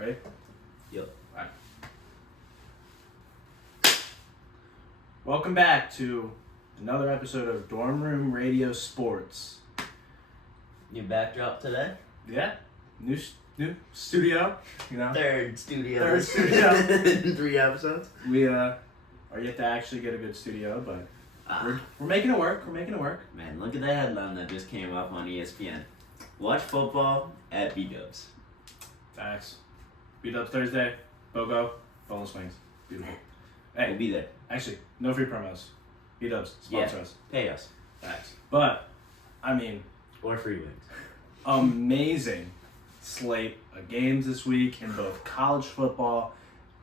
Ready? Yep. All right. Welcome back to another episode of Dorm Room Radio Sports. New backdrop today? Yeah. New studio, you know. Third studio. In 3 episodes. We are yet to actually get a good studio, but we're making it work. We're making it work. Man, look at the headline that just came up on ESPN. Watch football at B-Dubs. Facts. Beat up Thursday. BOGO. Boneless wings. Beautiful. We'll Hey, be there. actually, no free promos. B-Dubs, sponsor us. Pay us. Facts. But, I mean, Or free wings. amazing slate of games this week in both college football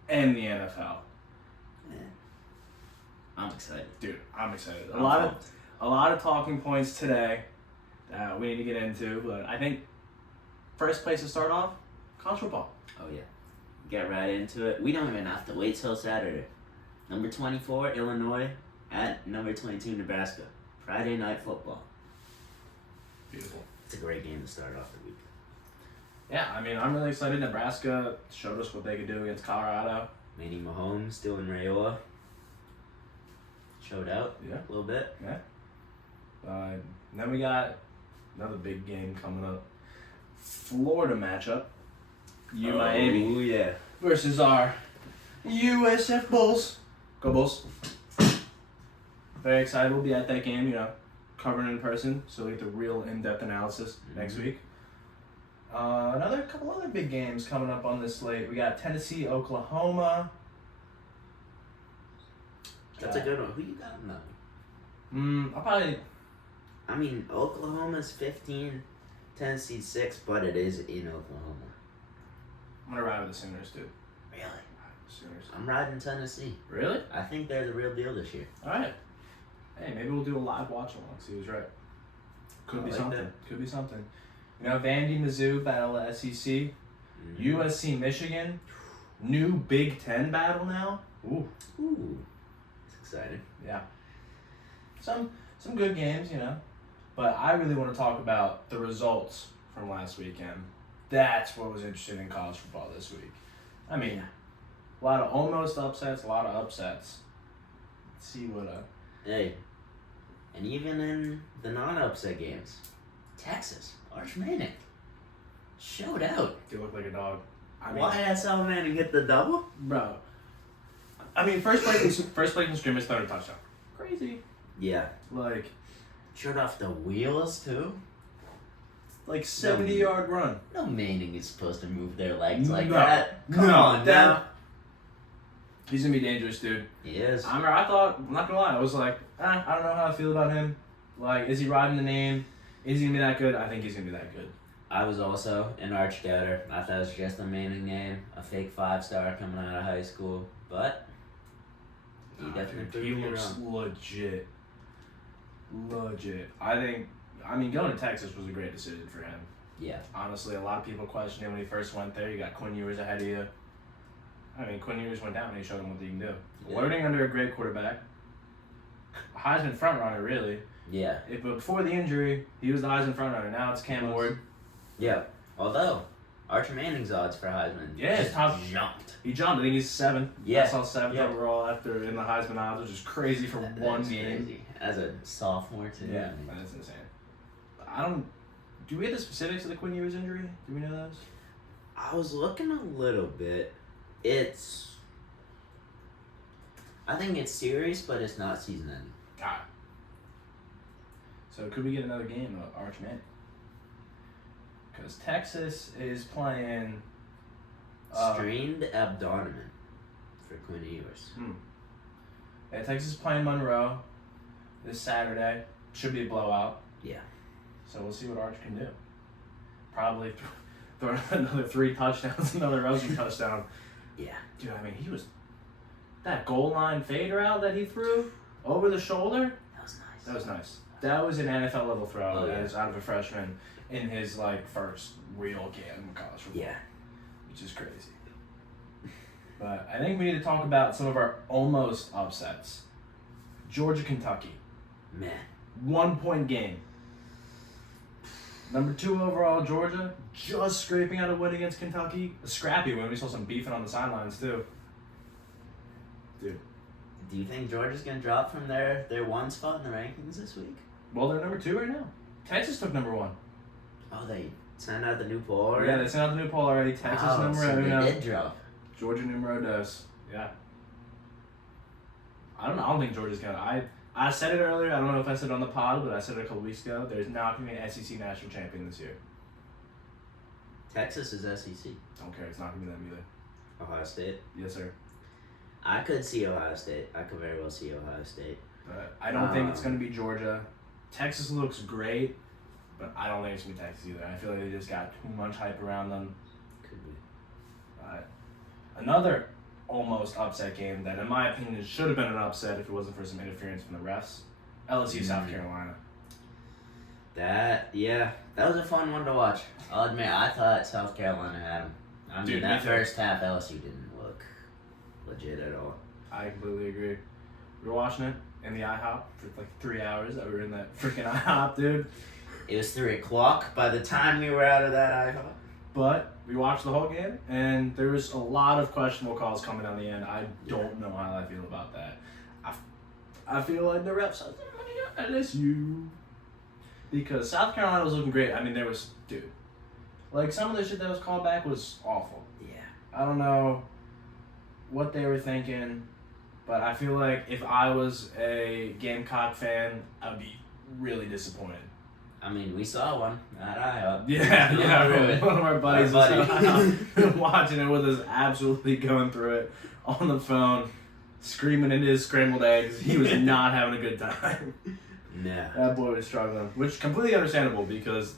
and the NFL. Man. I'm excited. Dude, I'm excited. I'm A lot pumped. of talking points today that we need to get into, but I think first place to start off, college football. Oh, yeah. Get right into it. We don't even have to wait till Saturday. Number 24, Illinois, at number 22, Nebraska. Friday night football. Beautiful. It's a great game to start off the week. Yeah, I mean, I'm really excited. Nebraska showed us what they could do against Colorado. Manny Mahomes, still in Rayola. Showed out Yeah. a little bit. Then we got another big game coming up. Florida matchup. Miami Oh, yeah. versus our USF Bulls. Go Bulls. Very excited. We'll be at that game, covering in person, so we get the real in-depth analysis next week. Another couple other big games coming up on this slate. We got Tennessee, Oklahoma. That's a good one. Who you got in that one? I'll probably... I mean, Oklahoma's 15, Tennessee's 6, but it is in Oklahoma. I'm going to ride with the Sooners, dude. Really? Sooners. I'm riding Tennessee. Really? I think they're the real deal this year. All right. Hey, maybe we'll do a live watch along, see who's right. Could I be like something. that. Could be something. Vandy, Mizzou, battle of SEC. USC, Michigan. New Big Ten battle now. Ooh. Ooh. It's exciting. Yeah. Some good games, But I really want to talk about the results from last weekend. That's what was interesting in college football this week. I mean, a lot of almost upsets, a lot of upsets. Let's see what Hey. And even in the non-upset games, Texas, Arch Manning, showed out. you look like a dog. Why did Sal Manning get the double? Bro. I mean, first play from scrimmage, third touchdown. Crazy. Yeah. Like Showed off the wheels, too. 70-yard run. No Manning is supposed to move their legs like No. that. Come No, on now. He's going to be dangerous, dude. He is. I thought, I'm not going to lie, I was like, I don't know how I feel about him. Like, is he riding the name? Is he going to be that good? I think he's going to be that good. I was also an arch doubter. I thought it was just a Manning name, a fake 5-star coming out of high school, but he definitely Dude, proved he me looks wrong. legit. I mean, going to Texas was a great decision for him. Yeah. Honestly, a lot of people questioned him when he first went there. You got Quinn Ewers ahead of you. I mean, Quinn Ewers went down and he showed him what he can do. Yeah. Learning under a great quarterback. A Heisman frontrunner, really. Yeah. But before the injury, he was the Heisman frontrunner. Now it's Cam Ward. Yeah. Although, Arch Manning's odds for Heisman just top. jumped. He jumped. I think he's 7. Yeah. I saw 7th Yeah. overall after in the Heisman odds, which is crazy for one That's game. crazy. As a sophomore, too. Yeah, that's insane. Do we have the specifics of the Quinn Ewers injury? Do we know those? I was looking a little bit. I think it's serious, but it's not season ending. God. So could we get another game of Arch Manning? Because Texas is playing... Strained abdomen for Quinn Ewers. Yeah, Texas is playing Monroe this Saturday. Should be a blowout. Yeah. So we'll see what Arch can do. Probably throw another 3 touchdowns, another rushing touchdown. Yeah. Dude, I mean, he was... That goal line fade route that he threw over the shoulder, That was nice. that was nice. That was an NFL level throw Oh, yeah. as out of a freshman in his first real game in college football. Yeah. Which is crazy. But I think we need to talk about some of our almost upsets. Georgia, Kentucky. Man. 1-point game. Number 2 overall, Georgia, just scraping out a win against Kentucky. A scrappy win. We saw some beefing on the sidelines, too. Dude. Do you think Georgia's gonna drop from their 1 spot in the rankings this week? Well, they're number 2 right now. Texas took number 1. Oh, they sent out the new poll already? Yeah, they sent out the new poll already. Texas numero so uno. they did drop. Georgia numero dos. Yeah. I don't know. I don't think Georgia's gonna. I said it earlier. I don't know if I said it on the pod, but I said it a couple weeks ago. There's not gonna be an SEC national champion this year. Texas is SEC. Don't care. It's not gonna be them either. Ohio State. Yes, sir. I could see Ohio State. I could very well see Ohio State. But I don't think it's gonna be Georgia. Texas looks great, but I don't think it's gonna be Texas either. I feel like they just got too much hype around them. Could be. Another almost upset game that, in my opinion, should have been an upset if it wasn't for some interference from the refs. LSU, South Carolina. That was a fun one to watch. I'll admit, I thought South Carolina had them. I mean, Dude, that me too. first half, LSU didn't look legit at all. I completely agree. We were watching it in the IHOP for like 3 hours. We were in that freaking IHOP, dude. It was 3 o'clock by the time we were out of that IHOP. But we watched the whole game, and there was a lot of questionable calls coming down the end. I don't know how I feel about that. I feel like the refs are at LSU. Because South Carolina was looking great. I mean, like, some of the shit that was called back was awful. Yeah. I don't know what they were thinking, but I feel like if I was a Gamecock fan, I'd be really disappointed. I mean, we saw one at IHOP. Yeah. One of our buddies Our was watching it with us, absolutely going through it on the phone, screaming into his scrambled eggs. He was not having a good time. Yeah. That boy was struggling, which completely understandable because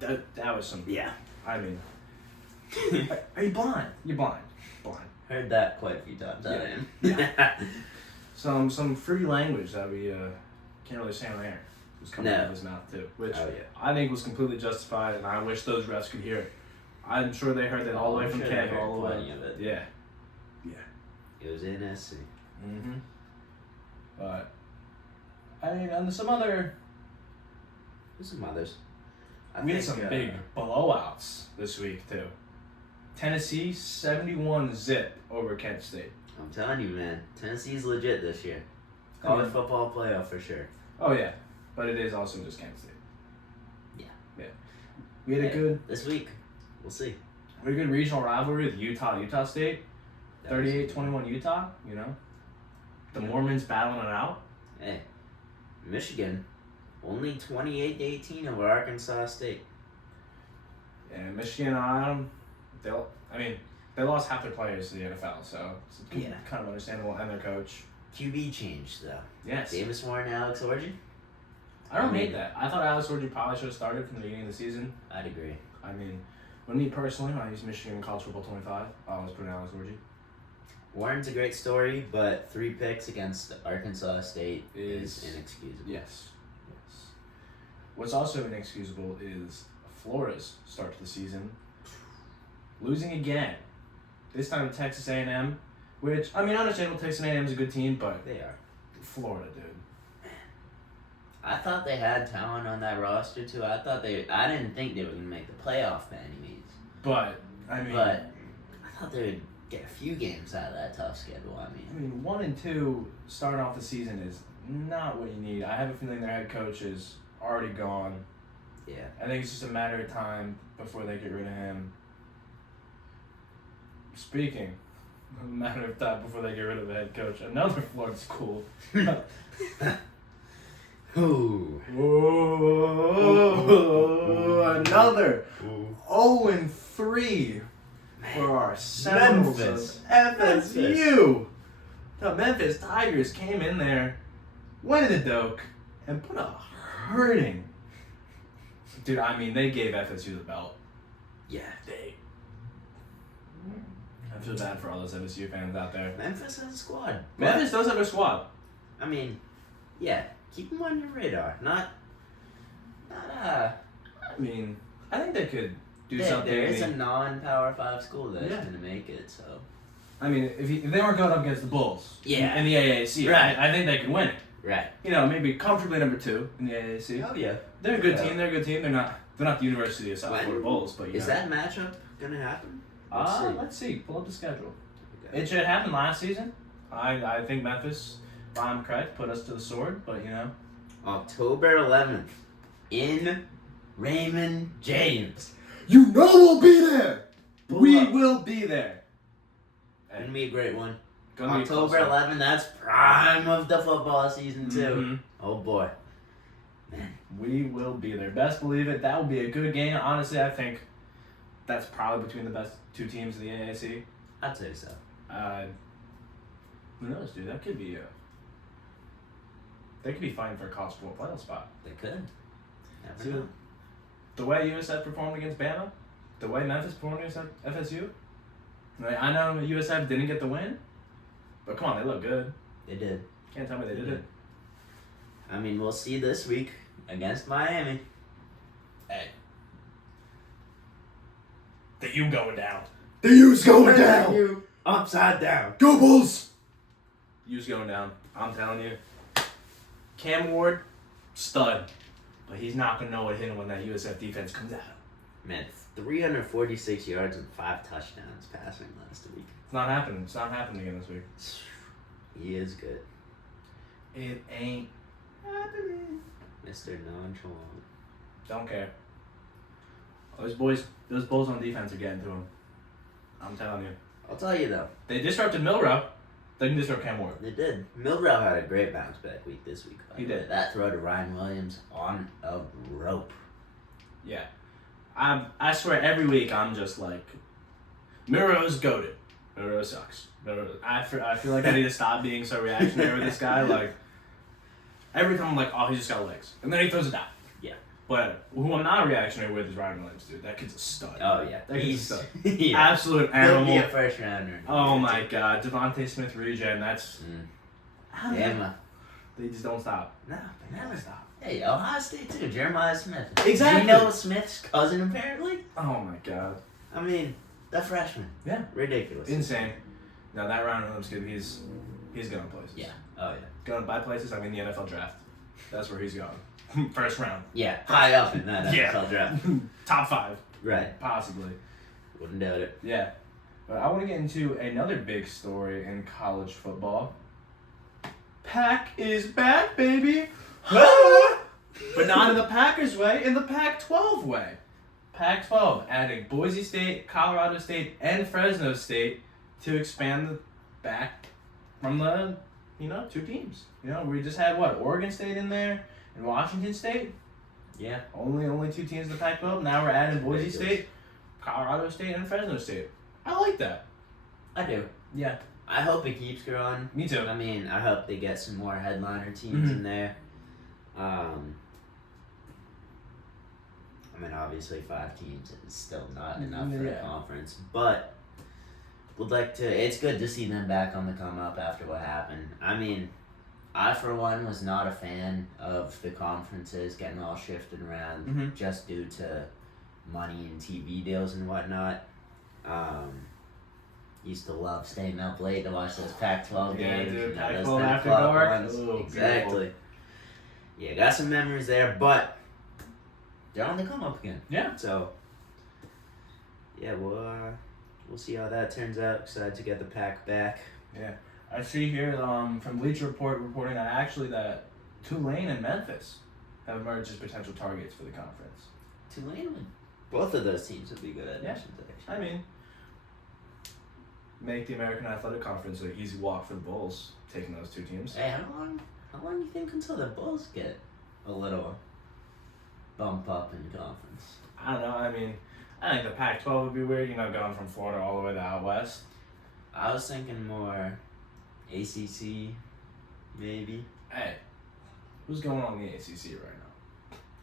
that was some. Yeah. I mean, are you blind? You're blind. Heard that quite a few times out of him. Yeah. Some free language that we can't really say on air was coming out of his mouth too, which I think was completely justified, and I wish those refs could hear it. I'm sure they heard that all the way from camp, all the way. Plenty of it. Yeah. It was in SC. Mm-hmm. But I mean, and some other. There's some others. We had some big blowouts this week too. Tennessee 71-0 over Kent State. I'm telling you, man, Tennessee's legit this year. College football playoff for sure. Oh yeah, but it is also just Kent State. Yeah. We had a good this week. We'll see. We had a good regional rivalry with Utah State. 38-21 Utah. You know, the Mormons battling it out. Hey, Michigan, only 28-18 over Arkansas State. Yeah, Michigan on. They lost half their players to the NFL, so it's kind of understandable, and their coach. QB changed though. Yes. Davis Moore and Alex Orji. I don't hate that. I thought Alex Orji probably should have started from the beginning of the season. I'd agree. I mean, when I used Michigan in College Football 25, I always put in Alex Orji. Warren's a great story, but 3 picks against Arkansas State is inexcusable. Yes. What's also inexcusable is Florida's start to the season. Losing again. This time to Texas A&M, which, I mean, understandable, Texas A&M is a good team, but They are. Florida, dude. I thought they had talent on that roster too. I didn't think they were gonna make the playoff by any means. But I thought they would get a few games out of that tough schedule. I mean 1 and 2 starting off the season is not what you need. I have a feeling their head coach is already gone. Yeah. I think it's just a matter of time before they get rid of him. Speaking, a matter of time before they get rid of the head coach. Another Florida school. Ooh. Another 0-3 for our Seminoles of FSU. The Memphis Tigers came in there, went in the doke, and put a hurting. Dude, I mean, they gave FSU the belt. Yeah. I feel bad for all those FSU fans out there. Memphis has a squad. Memphis does have a squad. I mean, yeah, keep them on your radar. I mean, I think they could do something. There is a non-Power 5 school that's going to make it, so. I mean, if they weren't going up against the Bulls in the AAC, right. I think they could win it. Right. You know, maybe comfortably number 2 in the AAC. Oh yeah. They're a good Yeah. team. They're a good team. They're not the University of South When? Florida Bulls, but Is that matchup gonna happen? Let's see. Pull up the schedule. Okay. It should happen last season. I think Memphis, if I'm correct, put us to the sword, but you know. October 11th in Raymond James. You know we'll be there. Pull We up. will be there. Gonna be a great one. Gonna be October close. 11th. That's prime of the football season too. Mhm. Oh boy. Man. We will be there. Best believe it. That will be a good game. Honestly, I think that's probably between the best 2 teams in the AAC. I'd say so. Who knows, dude? That could be they could be fighting for a college football playoff spot. They could. Never See, know. the way USF performed against Bama, the way Memphis performed against FSU. Like, I know USF didn't get the win, but come on, they look good. They did. Can't tell me they didn't. I mean, we'll see this week against Miami. Hey. The U going down. The U's going down. You upside down. Go Bulls! U's going down. I'm telling you. Cam Ward, stud. But he's not going to know what hit him when that USF defense comes at him. Man, 346 yards and 5 touchdowns passing last week. It's not happening. It's not happening again this week. He is good. It ain't happening. Mr. Nonchalant. Don't care. Those Bulls on defense are getting to him. I'm telling you. I'll tell you though. They disrupted Milrow. They can disrupt Cam Ward. They did. Milrow had a great bounce back week this week. He did. That throw to Ryan Williams on a rope. Yeah. I swear every week I'm just like, Milrow's goated. Milrow sucks. I feel like I need to stop being so reactionary with this guy. Like, every time I'm like, oh, he just got legs. And then he throws it down. Yeah. But who I'm not reactionary with is Ryan Williams, dude. That kid's a stud. Oh yeah. That kid's a stud. yeah. Absolute He'll animal. be a first rounder. Oh my god. Devontae Smith regen, that's... Yeah. They just don't stop. No, they never stop. Hey, Ohio State too. Jeremiah Smith. Exactly. Geno Smith's cousin apparently. Oh my god. I mean, the freshman. Yeah. Ridiculous. Insane. Now that Ryan Williams kid, he's going places. Yeah. Oh yeah. Going by places, I mean the NFL draft. That's where he's going. First round. Yeah. High up in that Yeah. NFL draft. Top 5. Right. Possibly. Wouldn't doubt it. Yeah. But I want to get into another big story in college football. Pack is back, baby! But not in the Packers way, in the Pac-12 way. Pac-12 adding Boise State, Colorado State, and Fresno State to expand the back from the, 2 teams. We just had, Oregon State in there and Washington State? Yeah. Only 2 teams in the Pac-12. Now we're adding Boise State, Colorado State, and Fresno State. I like that. I do. Yeah. I hope it keeps growing. Me too. I mean, I hope they get some more headliner teams in there. I mean, obviously 5 teams is still not enough for a conference, but would like to. It's good to see them back on the come up after what happened. I mean, I for one was not a fan of the conferences getting all shifted around just due to money and TV deals and whatnot. Used to love staying up late to watch those Pac-12 games. Dude, those Pac-12 10 after o'clock dark. ones. Oh, Exactly. beautiful. Yeah, got some memories there, but they're on the come up again. Yeah. So, yeah, we'll see how that turns out. Excited to get the Pac back. Yeah. I see here from Bleacher Report reporting that actually that Tulane and Memphis have emerged as potential targets for the conference. Tulane would. Both of those teams would be good additions, actually. I mean, make the American Athletic Conference an easy walk for the Bulls, taking those 2 teams. Hey, how long do you think until the Bulls get a little bump up in conference? I don't know. I mean, I think the Pac-12 would be weird, going from Florida all the way to out west. I was thinking more ACC, maybe. Hey, who's going on the ACC right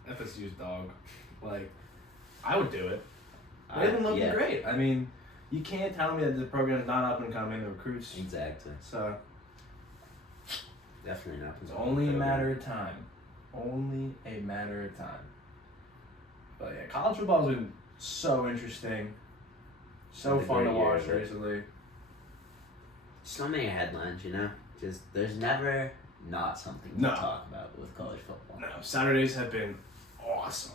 now? FSU's dog. I would do it. They've been looking great. I mean, you can't tell me that the program's not up and coming, the recruits. Exactly. So, Definitely not. it's only a matter of time. Only a matter of time. But yeah, college football has been so interesting. So fun to watch recently. So many headlines, Just there's never not something to No. talk about with college football. No, Saturdays have been awesome.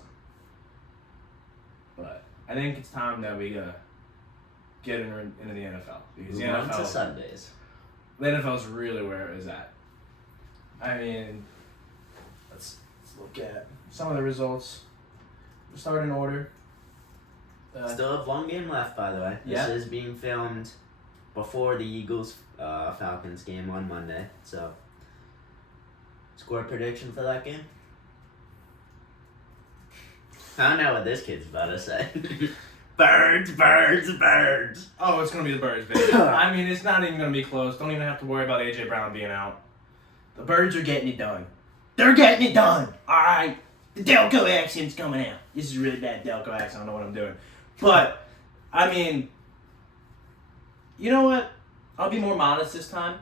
But I think it's time that we get into the NFL. Because Move on to Sundays. The NFL is really where it is at. I mean, let's look at some of the results. We'll start in order. Still have one game left, by the way. Yeah. This is being filmed before the Eagles Falcons game on Monday. So, score prediction for that game? I don't know what this kid's about to say. Birds, birds, birds. Oh, it's going to be the Birds, baby. I mean, it's not even going to be close. Don't even have to worry about A.J. Brown being out. The Birds are getting it done. They're getting it done. All right. The Delco accent's coming out. This is a really bad Delco accent. I don't know what I'm doing. But, I mean, you know what? I'll be more modest this time.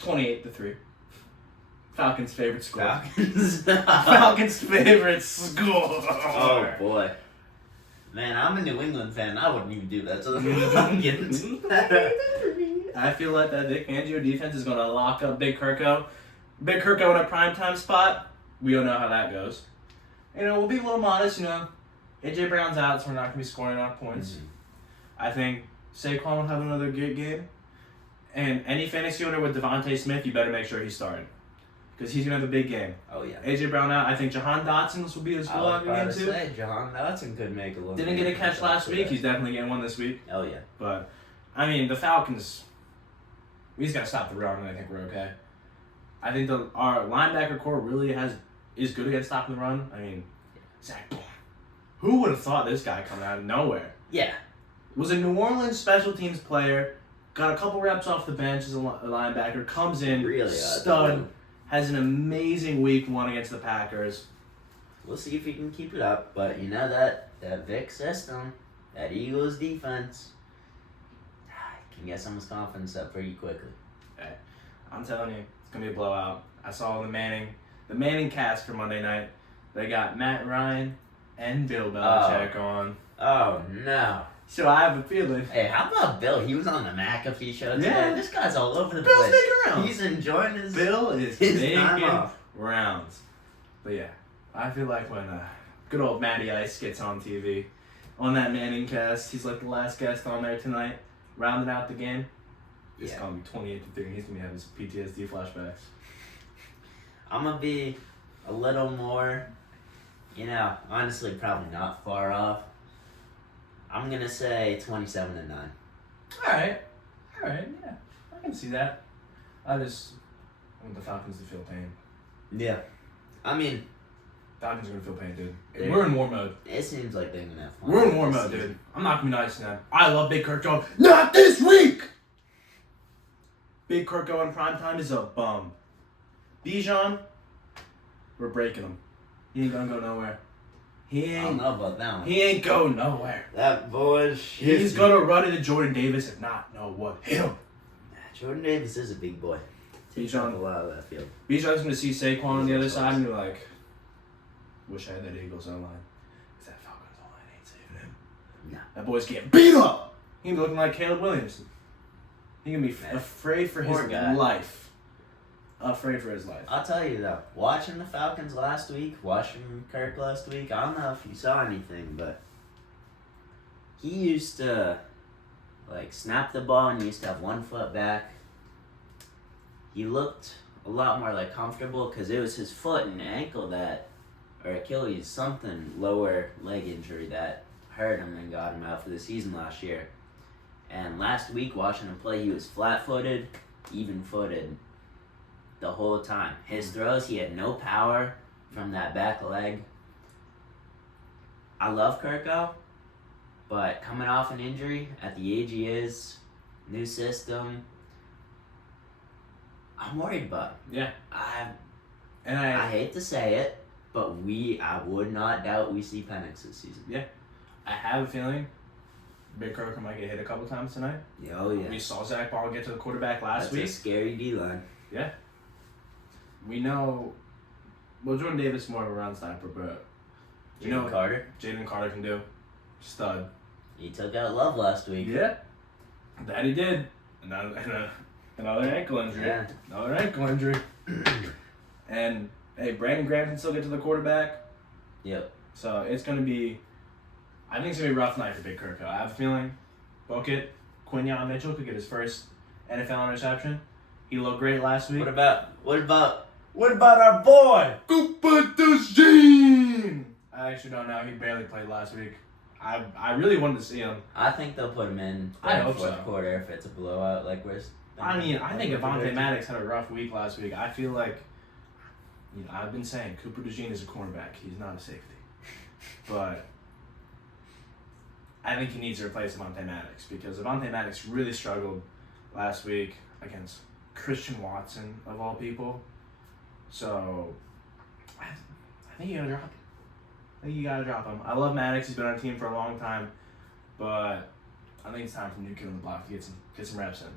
28-3. Falcons' favorite score. Falcons. Falcons' favorite score. Oh, boy. Man, I'm a New England fan. I wouldn't even do that to the Falcons. I feel like that Vic Fangio defense is going to lock up Big Kirko. Big Kirko in a primetime spot. We don't know how that goes. You know, we'll be a little modest, you know. A.J. Brown's out, so we're not going to be scoring enough points. Mm-hmm. I think Saquon will have another good game. And any fantasy owner with Devontae Smith, you better make sure he's starting. Because he's going to have a big game. Oh, yeah. A.J. Brown out. I think Jahan Dotson will be his full out game, too. Jahan Dotson could make a little. Didn't get a catch last week. He's definitely getting one this week. Oh, yeah. But, I mean, the Falcons, we just got to stop the run, and I think we're okay. I think our linebacker core really is good against stopping the run. I mean, Zach Bond. Who would have thought this guy coming out of nowhere? Yeah. Was a New Orleans special teams player, got a couple reps off the bench as a linebacker, comes in, Really stud, has an amazing week one against the Packers. We'll see if he can keep it up, but you know that Vic system, that Eagles defense, can get someone's confidence up pretty quickly. Hey, I'm telling you, it's going to be a blowout. I saw the Manning cast for Monday night. They got Matt Ryan and Bill Belichick on. Oh, no. So I have a feeling. Hey, how about Bill? He was on the McAfee show today. Yeah. This guy's all over the Bill's place. making rounds. He's enjoying his Bill is his making time off. rounds. But yeah, I feel like when good old Matty Ice gets on TV, on that Manning cast, he's like the last guest on there tonight, rounding out the game. It's going to be 28-3. He's going to have his PTSD flashbacks. I'm going to be a little more, honestly probably not far off. I'm going to say 27-9. All right, yeah. I can see that. I want the Falcons to feel pain. Yeah. I mean, Falcons are going to feel pain, dude. We're in war mode. It seems like they're going to have fun. We're in war mode, dude. I'm not going to be nice to them. I love Big Kirk Jones. Not this week! Big Kirko in primetime is a bum. Bijan, we're breaking him. He ain't gonna go nowhere. I don't know about that one. He ain't go nowhere. That boy's shit. He's gonna run into Jordan Davis and not know what hit him. Jordan Davis is a big boy. Takes Bijan, up a lot of that field. Bijan's gonna see Saquon on the other side and be like, wish I had that Eagles O-line. Because that Falcons O-line ain't saving him. No. That boy's getting beat up. He gonna be looking like Caleb Williams. He gonna be afraid for his life. Afraid for his life. I'll tell you though, watching the Falcons last week, watching Kirk last week, I don't know if you saw anything, but he used to snap the ball and he used to have 1 foot back. He looked a lot more comfortable because it was his foot and ankle or Achilles, something lower leg injury that hurt him and got him out for the season last year. And last week, watching him play, he was flat-footed, even-footed the whole time. His throws, he had no power from that back leg. I love Kirko, but coming off an injury at the age he is, new system, I'm worried about him. Yeah. I hate to say it, but I would not doubt we see Penix this season. Yeah. I have a feeling Big Kirk might get hit a couple times tonight. Oh, yeah. We saw Zach Ball get to the quarterback last week. That's a scary D-line. Yeah. We know... Well, Jordan Davis is more of a run stopper, but... Jaden Carter? Jaden Carter can do. Stud. He took out Love last week. Yeah. That he did. And Another ankle injury. Yeah. Another ankle injury. And, hey, Brandon Graham can still get to the quarterback. Yep. So it's going to be, I think it's going to be a rough night for Big Kirk. I have a feeling, book it, Quinyon Mitchell could get his first NFL interception. He looked great last week. What about our boy? Cooper DeJean! I actually don't know. He barely played last week. I really wanted to see him. I think they'll put him in I the hope fourth so. quarter if it's a blowout like we're. I think Avonte Maddox had a rough week last week. I feel like, I've been saying Cooper DeJean is a cornerback. He's not a safety. But I think he needs to replace Avonte Maddox because Avonte Maddox really struggled last week against Christian Watson, of all people. So I think you gotta drop him. I love Maddox. He's been on the team for a long time. But I think it's time for new kid on the block to get some reps in.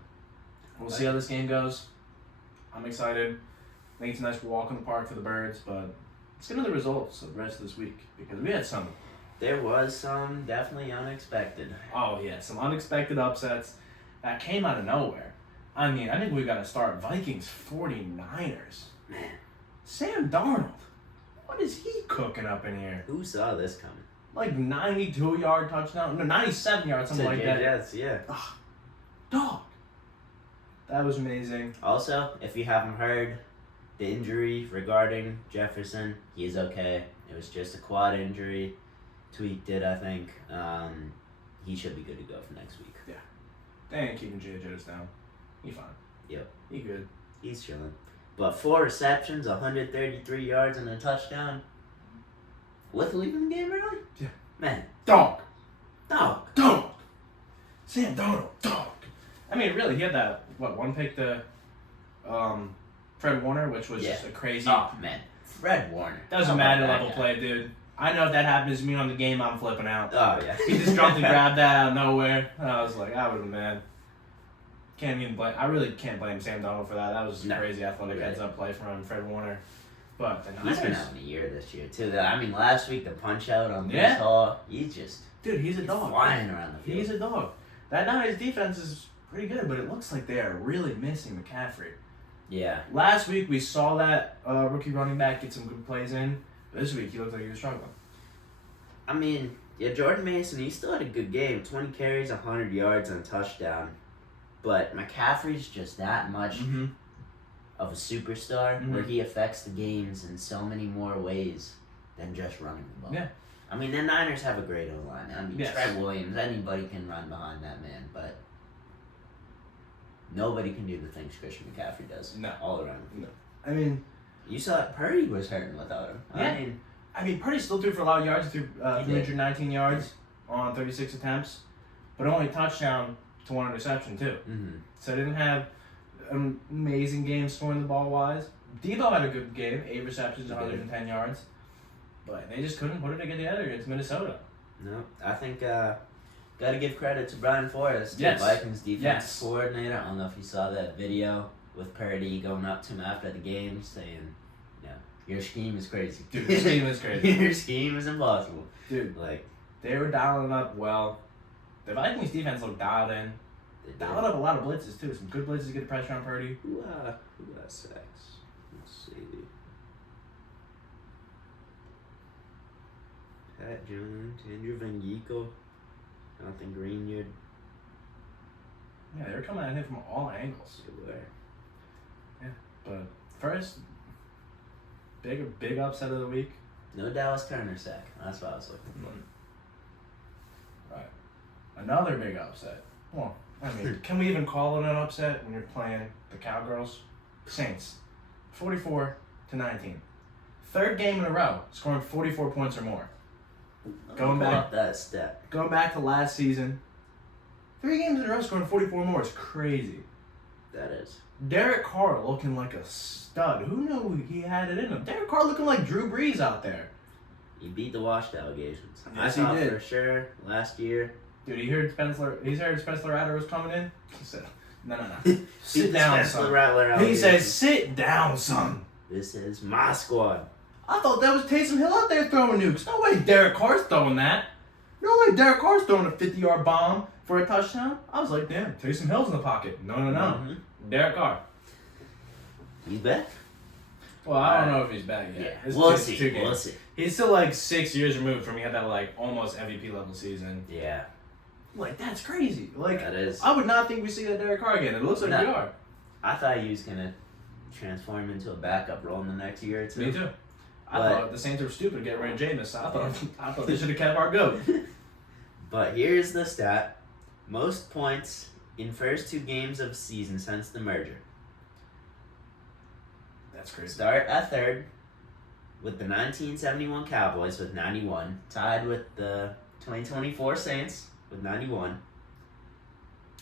We'll see how this game goes. I'm excited. I think it's a nice walk in the park for the Birds, but let's get into the results of the rest of this week because we had some. There was some definitely unexpected. Oh, yeah, some unexpected upsets that came out of nowhere. I think we got to start Vikings 49ers. Man, Sam Darnold. What is he cooking up in here? who saw this coming? Like 92-yard touchdown? No, 97 yards, something like that. Yes, yeah. Dog. That was amazing. Also, if you haven't heard, the injury regarding Jefferson, he's okay. It was just a quad injury. Tweaked it, I think. He should be good to go for next week. Yeah. They ain't keeping J.J. Jettis down. He fine. Yep. He good. He's chilling. But 4 receptions, 133 yards, and a touchdown. With leaving the game early? Yeah. Man. Dog. Dog. Sam Darnold. Dog. Really, he had that, one pick to Fred Warner, which was just a crazy. Oh, man. Fred Warner. That was a Madden level play, dude. I know if that happens to me on the game, I'm flipping out. Oh, yeah. He just jumped and grabbed that out of nowhere. And I was like, I would have been mad. I really can't blame Sam Darnold for that. That was just a crazy athletic heads-up play from Fred Warner. But the Niners, he's been having a year this year, too. Last week, the punch-out on Bruce Hall, he's just... Dude, he's a dog. Flying around the field. He's a dog. That Niners defense is pretty good, but it looks like they are really missing McCaffrey. Yeah. Last week, we saw that rookie running back get some good plays in. This week, he looked like he was struggling. Jordan Mason, he still had a good game. 20 carries, 100 yards, and a touchdown. But McCaffrey's just that much of a superstar where he affects the games in so many more ways than just running the ball. Yeah. The Niners have a great O-line. Yes. Trent Williams, anybody can run behind that man, but nobody can do the things Christian McCaffrey does. No. All around. No. You saw Purdy was hurting without him. Yeah. Purdy still threw for a lot of yards. He threw 319 yards on 36 attempts, but only a touchdown to 1 interception, too. Mm-hmm. So they didn't have an amazing game scoring the ball-wise. Debo had a good game, 8 receptions, 110 yards. But they just couldn't put it together against Minnesota. No, I think got to give credit to Brian Flores, the Vikings defense coordinator. I don't know if you saw that video with Purdy going up to him after the game saying, your scheme is crazy. Dude, your scheme is crazy. Your scheme is impossible. Dude, they were dialing up well. The Vikings defense looked dialed in. They dialed up a lot of blitzes, too. Some good blitzes to get the pressure on Purdy. Who got sacks? Let's see. Pat Jones, Andrew Van Ginkel, Jonathan Greenwood. Yeah, they were coming at him from all angles. They were. Yeah, but first, big upset of the week. No Dallas Turner sack. That's what I was looking for. Right. Another big upset. Well, can we even call it an upset when you're playing the Cowgirls? Saints, 44-19. Third game in a row, scoring 44 points or more. Going back to last season, 3 games in a row scoring 44 more is crazy. That is. Derek Carr looking like a stud. Who knew he had it in him? Derek Carr looking like Drew Brees out there. He beat the washed allegations. Yes, I thought he did. For sure last year. Dude, he heard Spencer Rattler was coming in? He said, no. Sit down, son. He says, sit down, son. This is my squad. I thought that was Taysom Hill out there throwing nukes. No way Derek Carr's throwing that. No way Derek Carr's throwing a 50-yard bomb for a touchdown. I was like, damn, Taysom Hill's in the pocket. No. Mm-hmm. Derek Carr. He's back? Well, I don't know if he's back yet. Yeah. It's We'll two see. games. We'll see. He's still like 6 years removed from he had that like almost MVP level season. Yeah. Like that's crazy. Like That is. I would not think we see that Derek Carr again. It looks like we are. I thought he was gonna transform into a backup role in the next year or two. Me too. I But- thought the Saints were stupid to get rid of Jameis. I thought they should have kept our goat. But here's the stat: most points in first 2 games of season since the merger. That's crazy. Start at third with the 1971 Cowboys with 91, tied with the 2024 Saints with 91.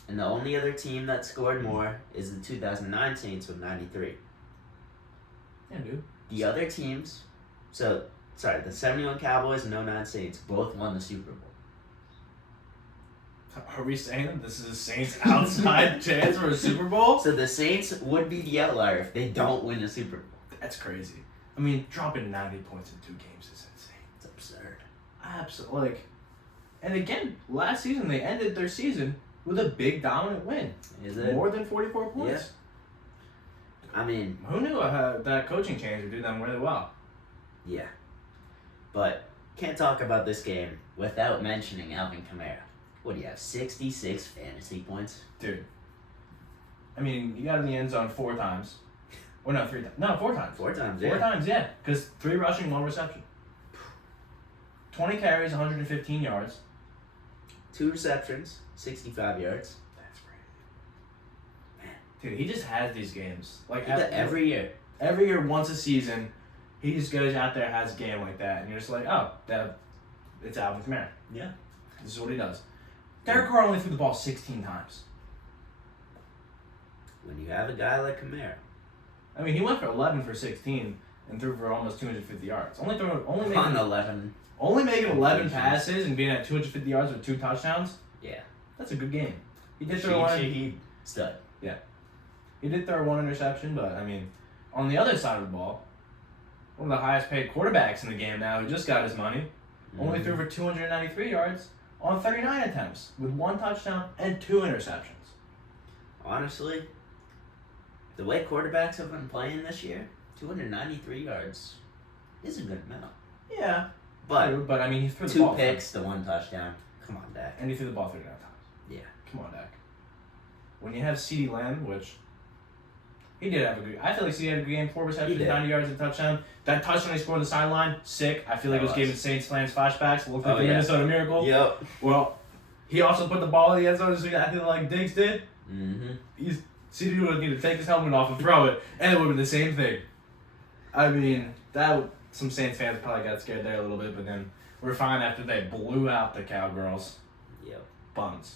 And the only other team that scored more is the 2009 Saints with 93. Yeah, dude. The other teams, the 71 Cowboys and 09 Saints both won the Super Bowl. Are we saying that this is a Saints outside chance for a Super Bowl? So the Saints would be the outlier if they don't win a Super Bowl. That's crazy. I mean, dropping 90 points in 2 games is insane. It's absurd. Absolutely. Like, and again, last season they ended their season with a big dominant win. Is it? More than 44 points. I mean, Who knew that coaching change would do them really well? yeah. But can't talk about this game without mentioning Alvin Kamara. What do you have, 66 fantasy points? Dude. I mean, you got in the end zone 4 times. Or no, 3 times. No, 4 times. 4 times, 4 yeah. times, yeah. Because 3 rushing, 1 reception. 20 carries, 115 yards. 2 receptions, 65 yards. That's crazy. Dude, he just has these games. Like He does every year. Every year, once a season, he just goes out there, has a game like that, and you're just like, oh, it's Alvin Kamara. Yeah. This is what he does. Derek Carr only threw the ball 16 times. When you have a guy like Kamara. I mean, he went for 11 for 16 and threw for almost 250 yards. Only On making 11. Only making 11 passes and being at 250 yards with 2 touchdowns. Yeah. That's a good game. He did throw one. Stud. He did throw 1 interception, but I mean, on the other side of the ball, one of the highest paid quarterbacks in the game now, who just got his money, only threw for 293 yards on 39 attempts with 1 touchdown and 2 interceptions. Honestly, the way quarterbacks have been playing this year, 293 yards is a good amount. Yeah, But true, but I mean, he threw the 2 ball. picks to 1 touchdown. Come on, Dak. And he threw the ball 39 times. Yeah. Come on, Dak. When you have CeeDee Lamb, which he did have a good. I feel like CeeDee had a good game, 4 receptions, 90 yards, and a touchdown. That touchdown he scored on the sideline, sick. I feel like it was giving Saints fans flashbacks. It looked like the Minnesota Miracle. Yep. Well, he also put the ball in the end zone, so I feel like Diggs did. Mm-hmm. CeeDee would need to take his helmet off and throw it, and it would have been the same thing. I mean, some Saints fans probably got scared there a little bit, but then we're fine after they blew out the Cowgirls. Yep. Buns.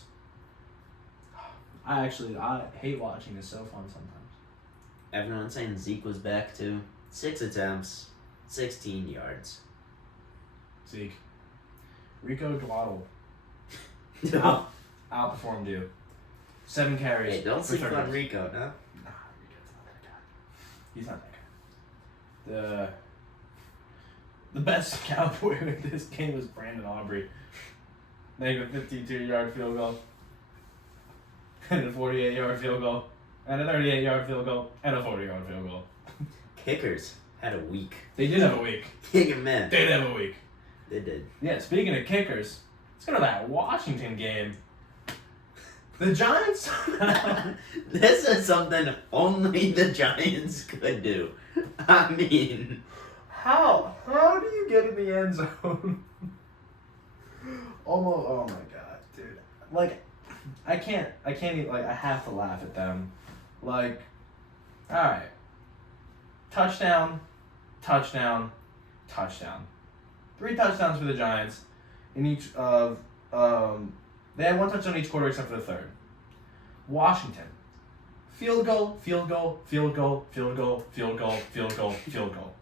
I hate watching. It's so fun sometimes. Everyone's saying Zeke was back too. 6 attempts, 16 yards. Zeke. Rico Dwaddle outperformed you. 7 carries. Hey, don't for sleep 30. on Rico, no? Nah, Rico's not that guy. He's not that guy. The best Cowboy in this game was Brandon Aubrey. Making a 52-yard field goal. And a 48-yard field goal. And a 38-yard field goal. And a 40-yard field goal. Kickers had a week. They did have a week. Kicking men. They did have a week. They did. Yeah, speaking of kickers, let's go to that Washington game. The Giants? This is something only the Giants could do. I mean... How do you get in the end zone? Almost, oh my god, dude. Like, I can't even, like, I have to laugh at them. Like, alright. Touchdown, touchdown, touchdown. 3 touchdowns for the Giants in each of, they had 1 touchdown each quarter except for the third. Washington. Field goal, field goal, field goal, field goal, field goal, field goal, field goal.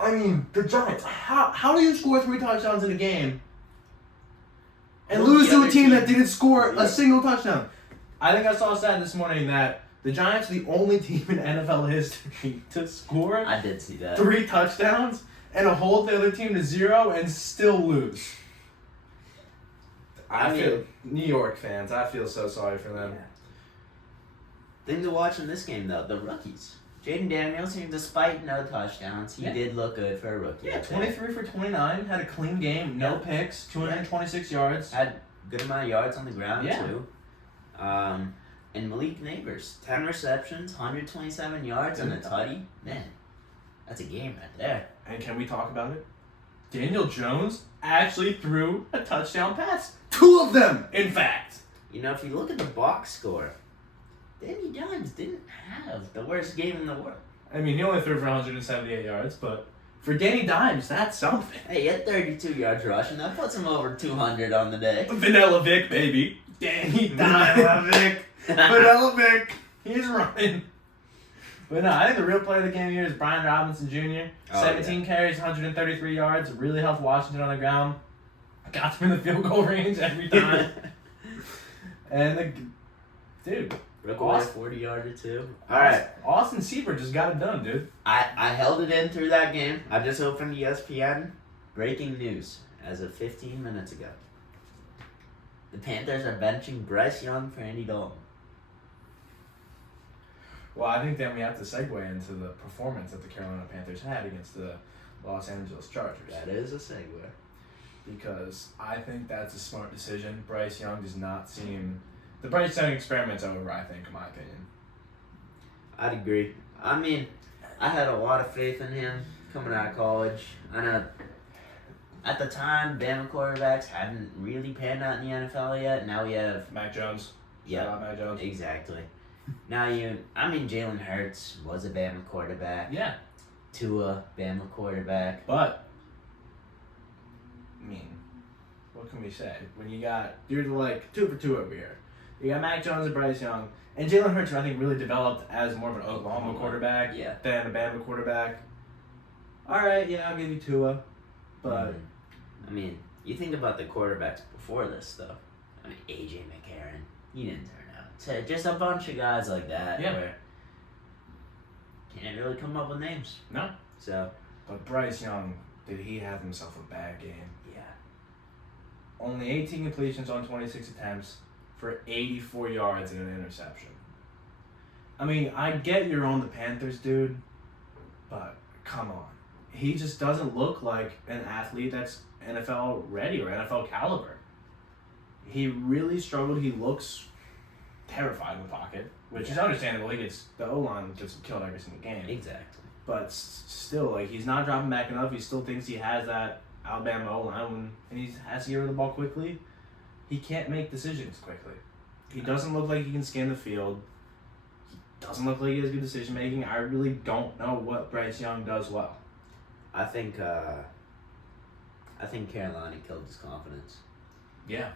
I mean, the Giants, how do you score 3 touchdowns in a game and lose to a team that didn't score a single touchdown? I think I saw a stat this morning that the Giants are the only team in NFL history to score I did see that. 3 touchdowns and hold the other team to 0 and still lose. I feel New York fans, I feel so sorry for them. Thing to watch in this game, though, the rookies. Jaden Daniels, despite no touchdowns, he did look good for a rookie. Yeah, 23 for 29, had a clean game, no picks, 226 yards. Had good amount of yards on the ground, too. And Malik Neighbors, 10 receptions, 127 yards, and a tutty. Man, that's a game right there. And can we talk about it? Daniel Jones actually threw a touchdown pass. 2 of them, in fact. If you look at the box score, Danny Dimes didn't have the worst game in the world. I mean, he only threw for 178 yards, but for Danny Dimes, that's something. Hey, he had 32 yards rushing. That puts him over 200 on the day. Vanilla Vic, baby. Danny Dimes. Vic. Vanilla Vic. He's running. But no, I think the real play of the game here is Brian Robinson Jr. 17 carries, 133 yards. Really helped Washington on the ground. Got them in the field goal range every time. And dude. Broke away a 40-yarder too. All right. Austin Seibert just got it done, dude. I held it in through that game. I just opened ESPN. Breaking news as of 15 minutes ago. The Panthers are benching Bryce Young for Andy Dalton. Well, I think then we have to segue into the performance that the Carolina Panthers had against the Los Angeles Chargers. That is a segue. Because I think that's a smart decision. Bryce Young does not seem... The Bryce Young experiment's over, I think, in my opinion. I'd agree. I mean, I had a lot of faith in him coming out of college. I know at the time, Bama quarterbacks hadn't really panned out in the NFL yet. Now we have... Mac Jones. Yeah, Shout out Mac Jones. Exactly. Now Jalen Hurts was a Bama quarterback. Yeah. Tua, Bama quarterback. But, I mean, what can we say? When you're like 2 for 2 over here. You got Mac Jones and Bryce Young. And Jalen Hurts, I think, really developed as more of an Oklahoma quarterback than a Bama quarterback. All right, yeah, I'll give you Tua. But... I mean, you think about the quarterbacks before this, though. I mean, A.J. McCarron, he didn't turn out. So just a bunch of guys like that where can't really come up with names. No. So. But Bryce Young, did he have himself a bad game? Yeah. Only 18 completions on 26 attempts for 84 yards and an interception. I mean, I get you're on the Panthers, dude, but come on. He just doesn't look like an athlete that's NFL ready or NFL caliber. He really struggled. He looks terrified in the pocket, which is understandable. The O-line gets killed every single game. Exactly. But still, like, he's not dropping back enough. He still thinks he has that Alabama O-line, and he has to get rid of the ball quickly. He can't make decisions quickly. He doesn't look like he can scan the field. He doesn't look like he has good decision making. I really don't know what Bryce Young does well. I think Carolina killed his confidence. Yeah.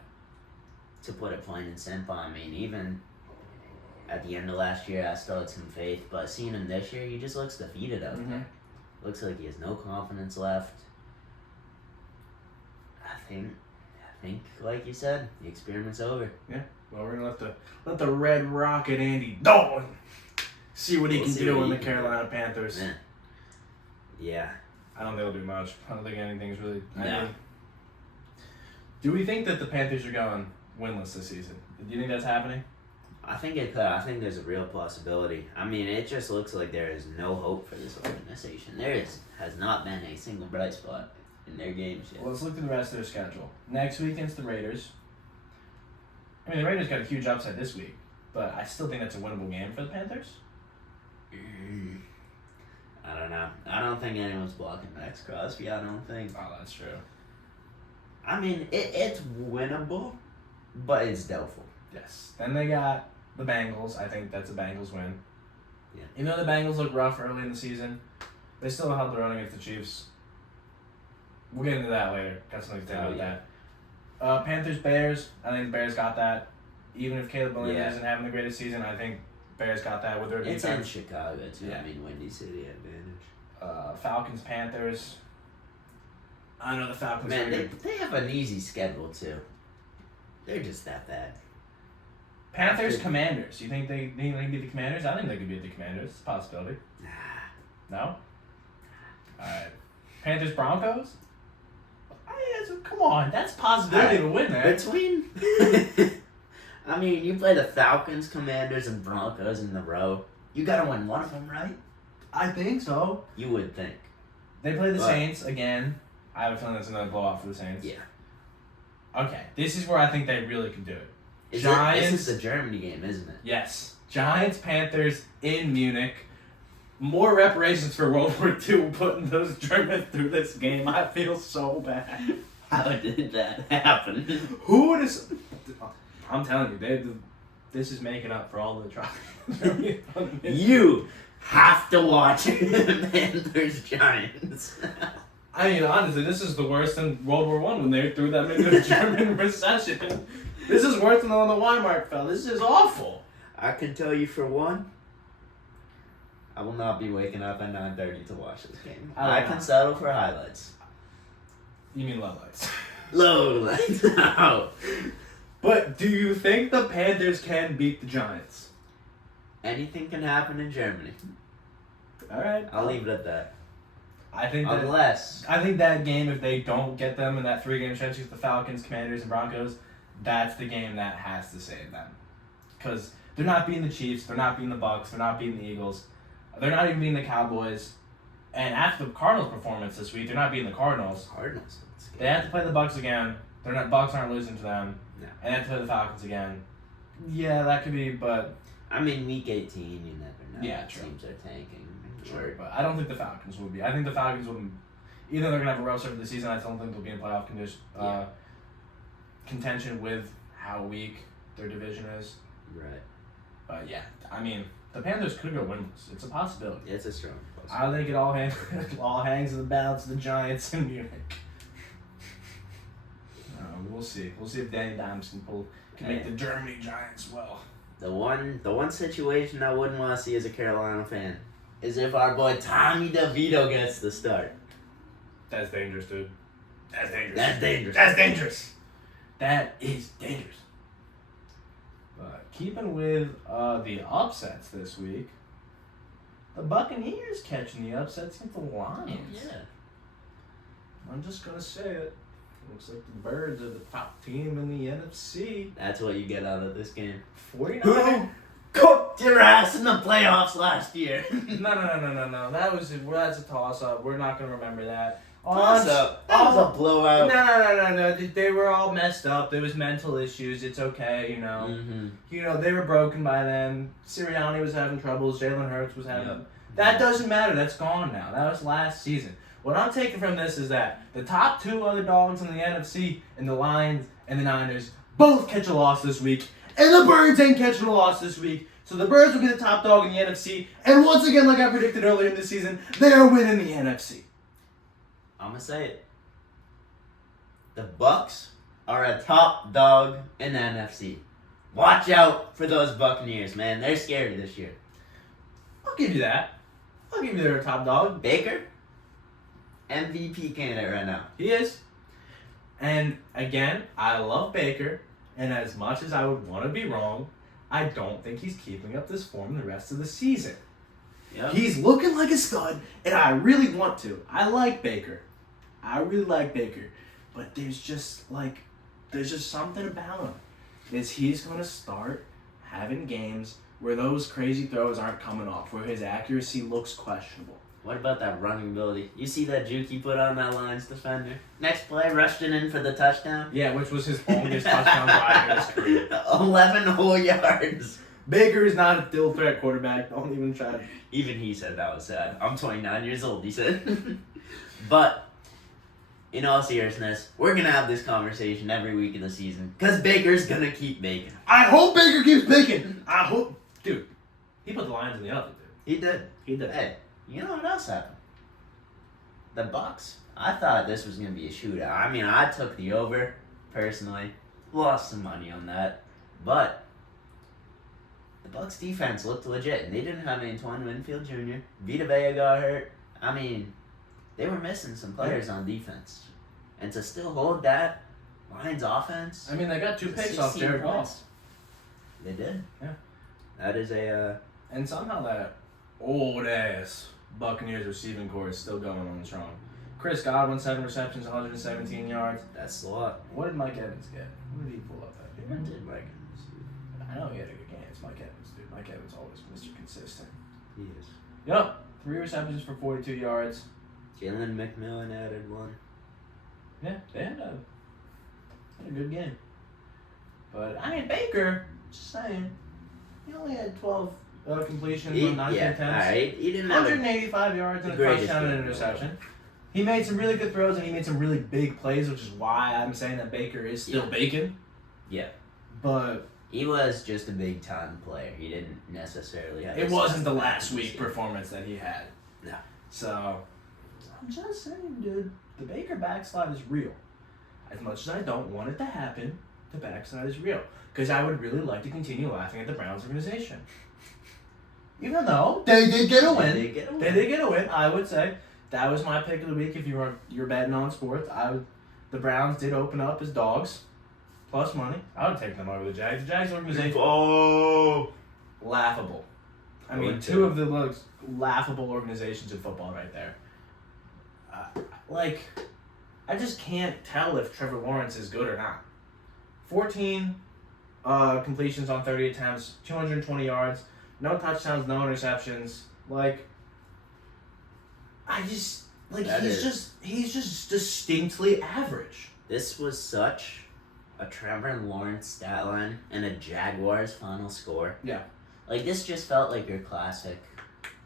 To put it plain and simple, I mean, even at the end of last year, I still had some faith, but seeing him this year, he just looks defeated out there. Looks like he has no confidence left. I think, like you said, the experiment's over. Yeah. Well, we're gonna let the Red Rocket Andy Dalton see what he can do in the Carolina Panthers. Yeah. I don't think he'll do much. I don't think anything's really. No. I mean, do we think that the Panthers are going winless this season? Do you think that's happening? I think it could. I think there's a real possibility. I mean, it just looks like there is no hope for this organization. Has not been a single bright spot in their games yet. Well, let's look at the rest of their schedule. Next week against the Raiders. I mean, the Raiders got a huge upset this week, but I still think that's a winnable game for the Panthers. I don't know. I don't think anyone's blocking Max Crosby. I don't think. Oh, that's true. I mean, it's winnable, but it's doubtful. Yes. Then they got the Bengals. I think that's a Bengals win. Yeah. Even though the Bengals look rough early in the season, they still held their own against the Chiefs. We'll get into that later. Got something to say about that. Panthers, Bears. I think the Bears got that. Even if Caleb Williams isn't having the greatest season, I think Bears got that with their defense. It's in Chicago, too. Yeah. I mean, Windy City advantage. Falcons, Panthers. I know the Falcons. Man, they have an easy schedule, too. They're just that bad. Panthers, Commanders. You think they can beat the Commanders? I think they could beat the Commanders. It's a possibility. No? All right. Panthers, Broncos? Come on. That's a possibility to win there. I mean, you play the Falcons, Commanders, and Broncos in the row. You gotta win one of them, right? I think so. You would think. They play the Saints again. I have a feeling that's another blowout for the Saints. Yeah. Okay, this is where I think they really could do it. This Giants. is the Germany game, isn't it? Yes. Giants, Panthers in Munich. More reparations for World War II putting those Germans through this game. I feel so bad. How did that happen? Who would have... I'm telling you, this is making up for all the trouble. You have to watch Panthers Giants. I mean, honestly, this is the worst in World War I when they threw them into the German recession. This is worse than when the Weimar fell. This is awful. I can tell you for one, I will not be waking up at 9:30 to watch this game. I can settle for highlights. You mean lowlights? Lowlights. No. But do you think the Panthers can beat the Giants? Anything can happen in Germany. All right. I'll leave it at that. I think that game, if they don't get them in that 3-game stretch with the Falcons, Commanders, and Broncos, that's the game that has to save them. Because they're not beating the Chiefs, they're not beating the Bucks, they're not beating the Eagles, they're not even beating the Cowboys. And after the Cardinals' performance this week, they're not beating the Cardinals. They have to play the Bucks again. Bucks aren't losing to them. No. And they have to play the Falcons again. Yeah, that could be, but... I mean, week 18, you never know. Yeah, true. Teams are tanking. Sure, but I don't think the Falcons will be. I think the Falcons will... Either they're going to have a rough start for the season, I don't think they'll be in playoff contention with how weak their division is. Right. But yeah, I mean, the Panthers could go winless. It's a possibility. It's a strong possibility. I think it all hangs in the balance of the Giants in Munich. We'll see. We'll see if Danny Dimes can make the Germany Giants well. The one situation I wouldn't want to see as a Carolina fan is if our boy Tommy DeVito gets the start. That's dangerous, dude. That's dangerous. That's dangerous. That's dangerous. That is dangerous. But keeping with the upsets this week, the Buccaneers catching the upsets against the Lions. Yeah. I'm just going to say it. Looks like the Birds are the top team in the NFC. That's what you get out of this game. 49. Who cooked your ass in the playoffs last year? No. That's a toss-up. We're not going to remember that. Toss-up? That was a blowout. No. They were all messed up. There was mental issues. It's okay, you know. Mm-hmm. You know, they were broken by then. Sirianni was having troubles. Jalen Hurts was having... Yep. That doesn't matter. That's gone now. That was last season. What I'm taking from this is that the top two other dogs in the NFC and the Lions and the Niners both catch a loss this week, and the Birds ain't catching a loss this week. So the Birds will be the top dog in the NFC, and once again, like I predicted earlier in the season, they're winning the NFC. I'm gonna say it. The Bucks are a top dog in the NFC. Watch out for those Buccaneers, man. They're scary this year. I'll give you that. I'll give you their top dog. Baker, MVP candidate right now. He is. And again, I love Baker, and as much as I would want to be wrong, I don't think he's keeping up this form the rest of the season. Yep. He's looking like a stud, and I really want to. I like Baker. I really like Baker. But there's just something about him. He's going to start having games where those crazy throws aren't coming off, where his accuracy looks questionable. What about that running ability? You see that juke he put on that Lions defender? Next play, rushed it in for the touchdown. Yeah, which was his longest touchdown drive in his career. 11 whole yards. Baker is not a dual threat quarterback. Don't even try to. Even he said that was sad. I'm 29 years old, he said. But, in all seriousness, we're going to have this conversation every week of the season. Because Baker's going to keep baking. I hope Baker keeps baking. I hope. Dude, he put the Lions in the oven, dude. He did. He did. Hey, you know what else happened? The Bucks. I thought this was going to be a shootout. I mean, I took the over, personally. Lost some money on that. But the Bucks defense looked legit, and they didn't have Antoine Winfield Jr. Vita Vea got hurt. I mean, they were missing some players on defense. And to still hold that Lions offense... I mean, they got 2 picks off Jared Goff. They did. Yeah. That is a... And somehow that old-ass Buccaneers receiving core is still going on strong. Chris Godwin, 7 receptions, 117 yards. That's a lot. What did Mike Evans get? What did he pull up that? What did Mike Evans I know he had a good game. It's Mike Evans, dude. Mike Evans always Mr. Consistent. He is. Yep. 3 receptions for 42 yards. Jalen McMillan added one. Yeah, they had a good game. But, I mean, Baker, just saying, he only had 12 completions on 19 attempts. Alright. He didn't have 185 yards and a touchdown and an interception. He made some really good throws and he made some really big plays, which is why I'm saying that Baker is still bacon. Yeah. But he was just a big time player. He didn't necessarily have. It wasn't the last week performance that he had. No. So, I'm just saying, dude, the Baker backslide is real. As much as I don't want it to happen, the backslide is real. Because I would really like to continue laughing at the Browns organization. Even though they did get a win. They did get a win. I would say that was my pick of the week if you're betting on sports. The Browns did open up as dogs. Plus money. I would take them over the Jags. The Jags organization. Oh. Laughable. I mean, two of the most laughable organizations in football right there. I just can't tell if Trevor Lawrence is good or not. 14 completions on 30 attempts, 220 yards, no touchdowns, no interceptions. He's just distinctly average. This was such a Trevor Lawrence stat line and a Jaguars final score. Yeah. This just felt like your classic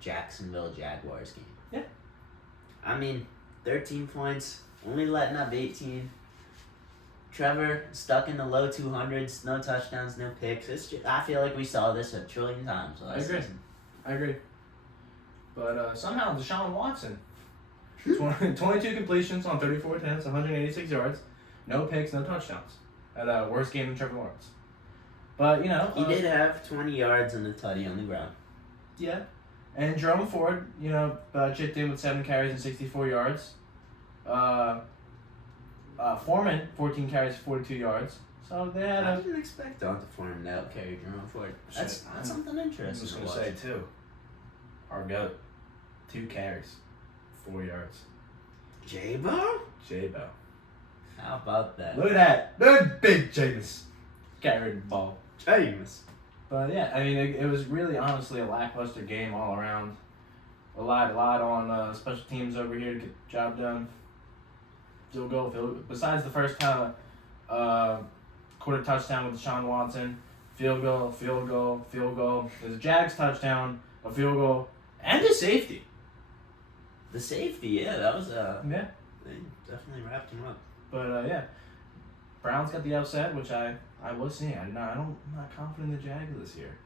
Jacksonville Jaguars game. Yeah. I mean, 13 points, only letting up 18. Trevor stuck in the low 200s, no touchdowns, no picks. I feel like we saw this a trillion times last season. I agree. But somehow Deshaun Watson, 22 completions on 34 attempts, 186 yards, no picks, no touchdowns. Had a worse game than Trevor Lawrence. But, he did have 20 yards and a tutty on the ground. Yeah. And Jerome Ford, chipped in with 7 carries and 64 yards. Foreman, 14 carries, 42 yards. So they had I didn't expect Donta Foreman to outcarry Jerome Ford. That's something interesting. I was just going to say, too. Our GOAT, 2 carries, 4 yards. J-Bo? J-Bo. How about that? Look at that. Look, big Jameis. Carried the ball. Jameis. But yeah, I mean, it was really honestly a lackluster game all around. A lot on special teams over here to get the job done. Field goal. Besides the first kind of quarter touchdown with Deshaun Watson, field goal. There's a Jags touchdown, a field goal, and a safety. The safety, yeah, that was Yeah. They definitely wrapped him up. But yeah, Browns got the upset, which I was seeing. I'm not confident in the Jags this year.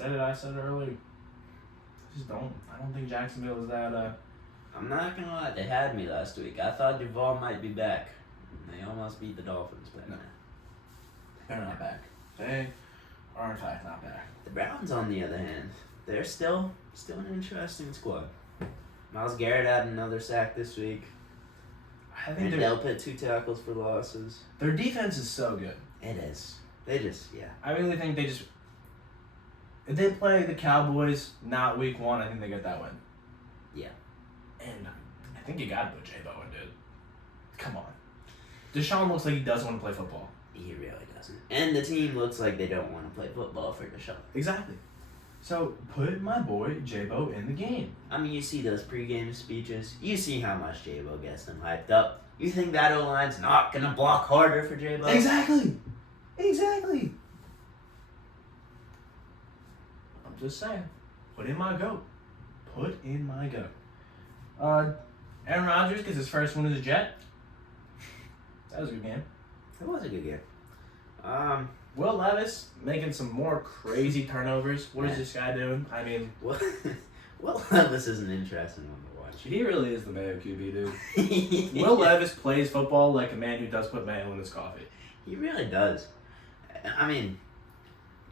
I said it earlier. I don't think Jacksonville is that. I'm not gonna lie, they had me last week. I thought Duval might be back. They almost beat the Dolphins, but no. They're not back. They are in fact not back. The Browns, on the other hand, they're still an interesting squad. Myles Garrett had another sack this week. I think they'll put 2 tackles for losses. Their defense is so good. It is. They just, yeah. I really think if they play the Cowboys not week 1, I think they get that win. Yeah. And I think you got to put J-Bo in, dude. Come on. Deshaun looks like he doesn't want to play football. He really doesn't. And the team looks like they don't want to play football for Deshaun. Exactly. So put my boy J-Bo in the game. I mean, you see those pregame speeches. You see how much J-Bo gets them hyped up. You think that O-line's not going to block harder for J-Bo? Exactly. I'm just saying. Put in my goat. Aaron Rodgers gets his first win as a Jet. That was a good game. It was a good game. Will Levis making some more crazy turnovers. What is this guy doing? I mean... Will Levis is an interesting one to watch. He really is the Mayo QB, dude. Will Levis plays football like a man who does put mayo in his coffee. He really does. I mean,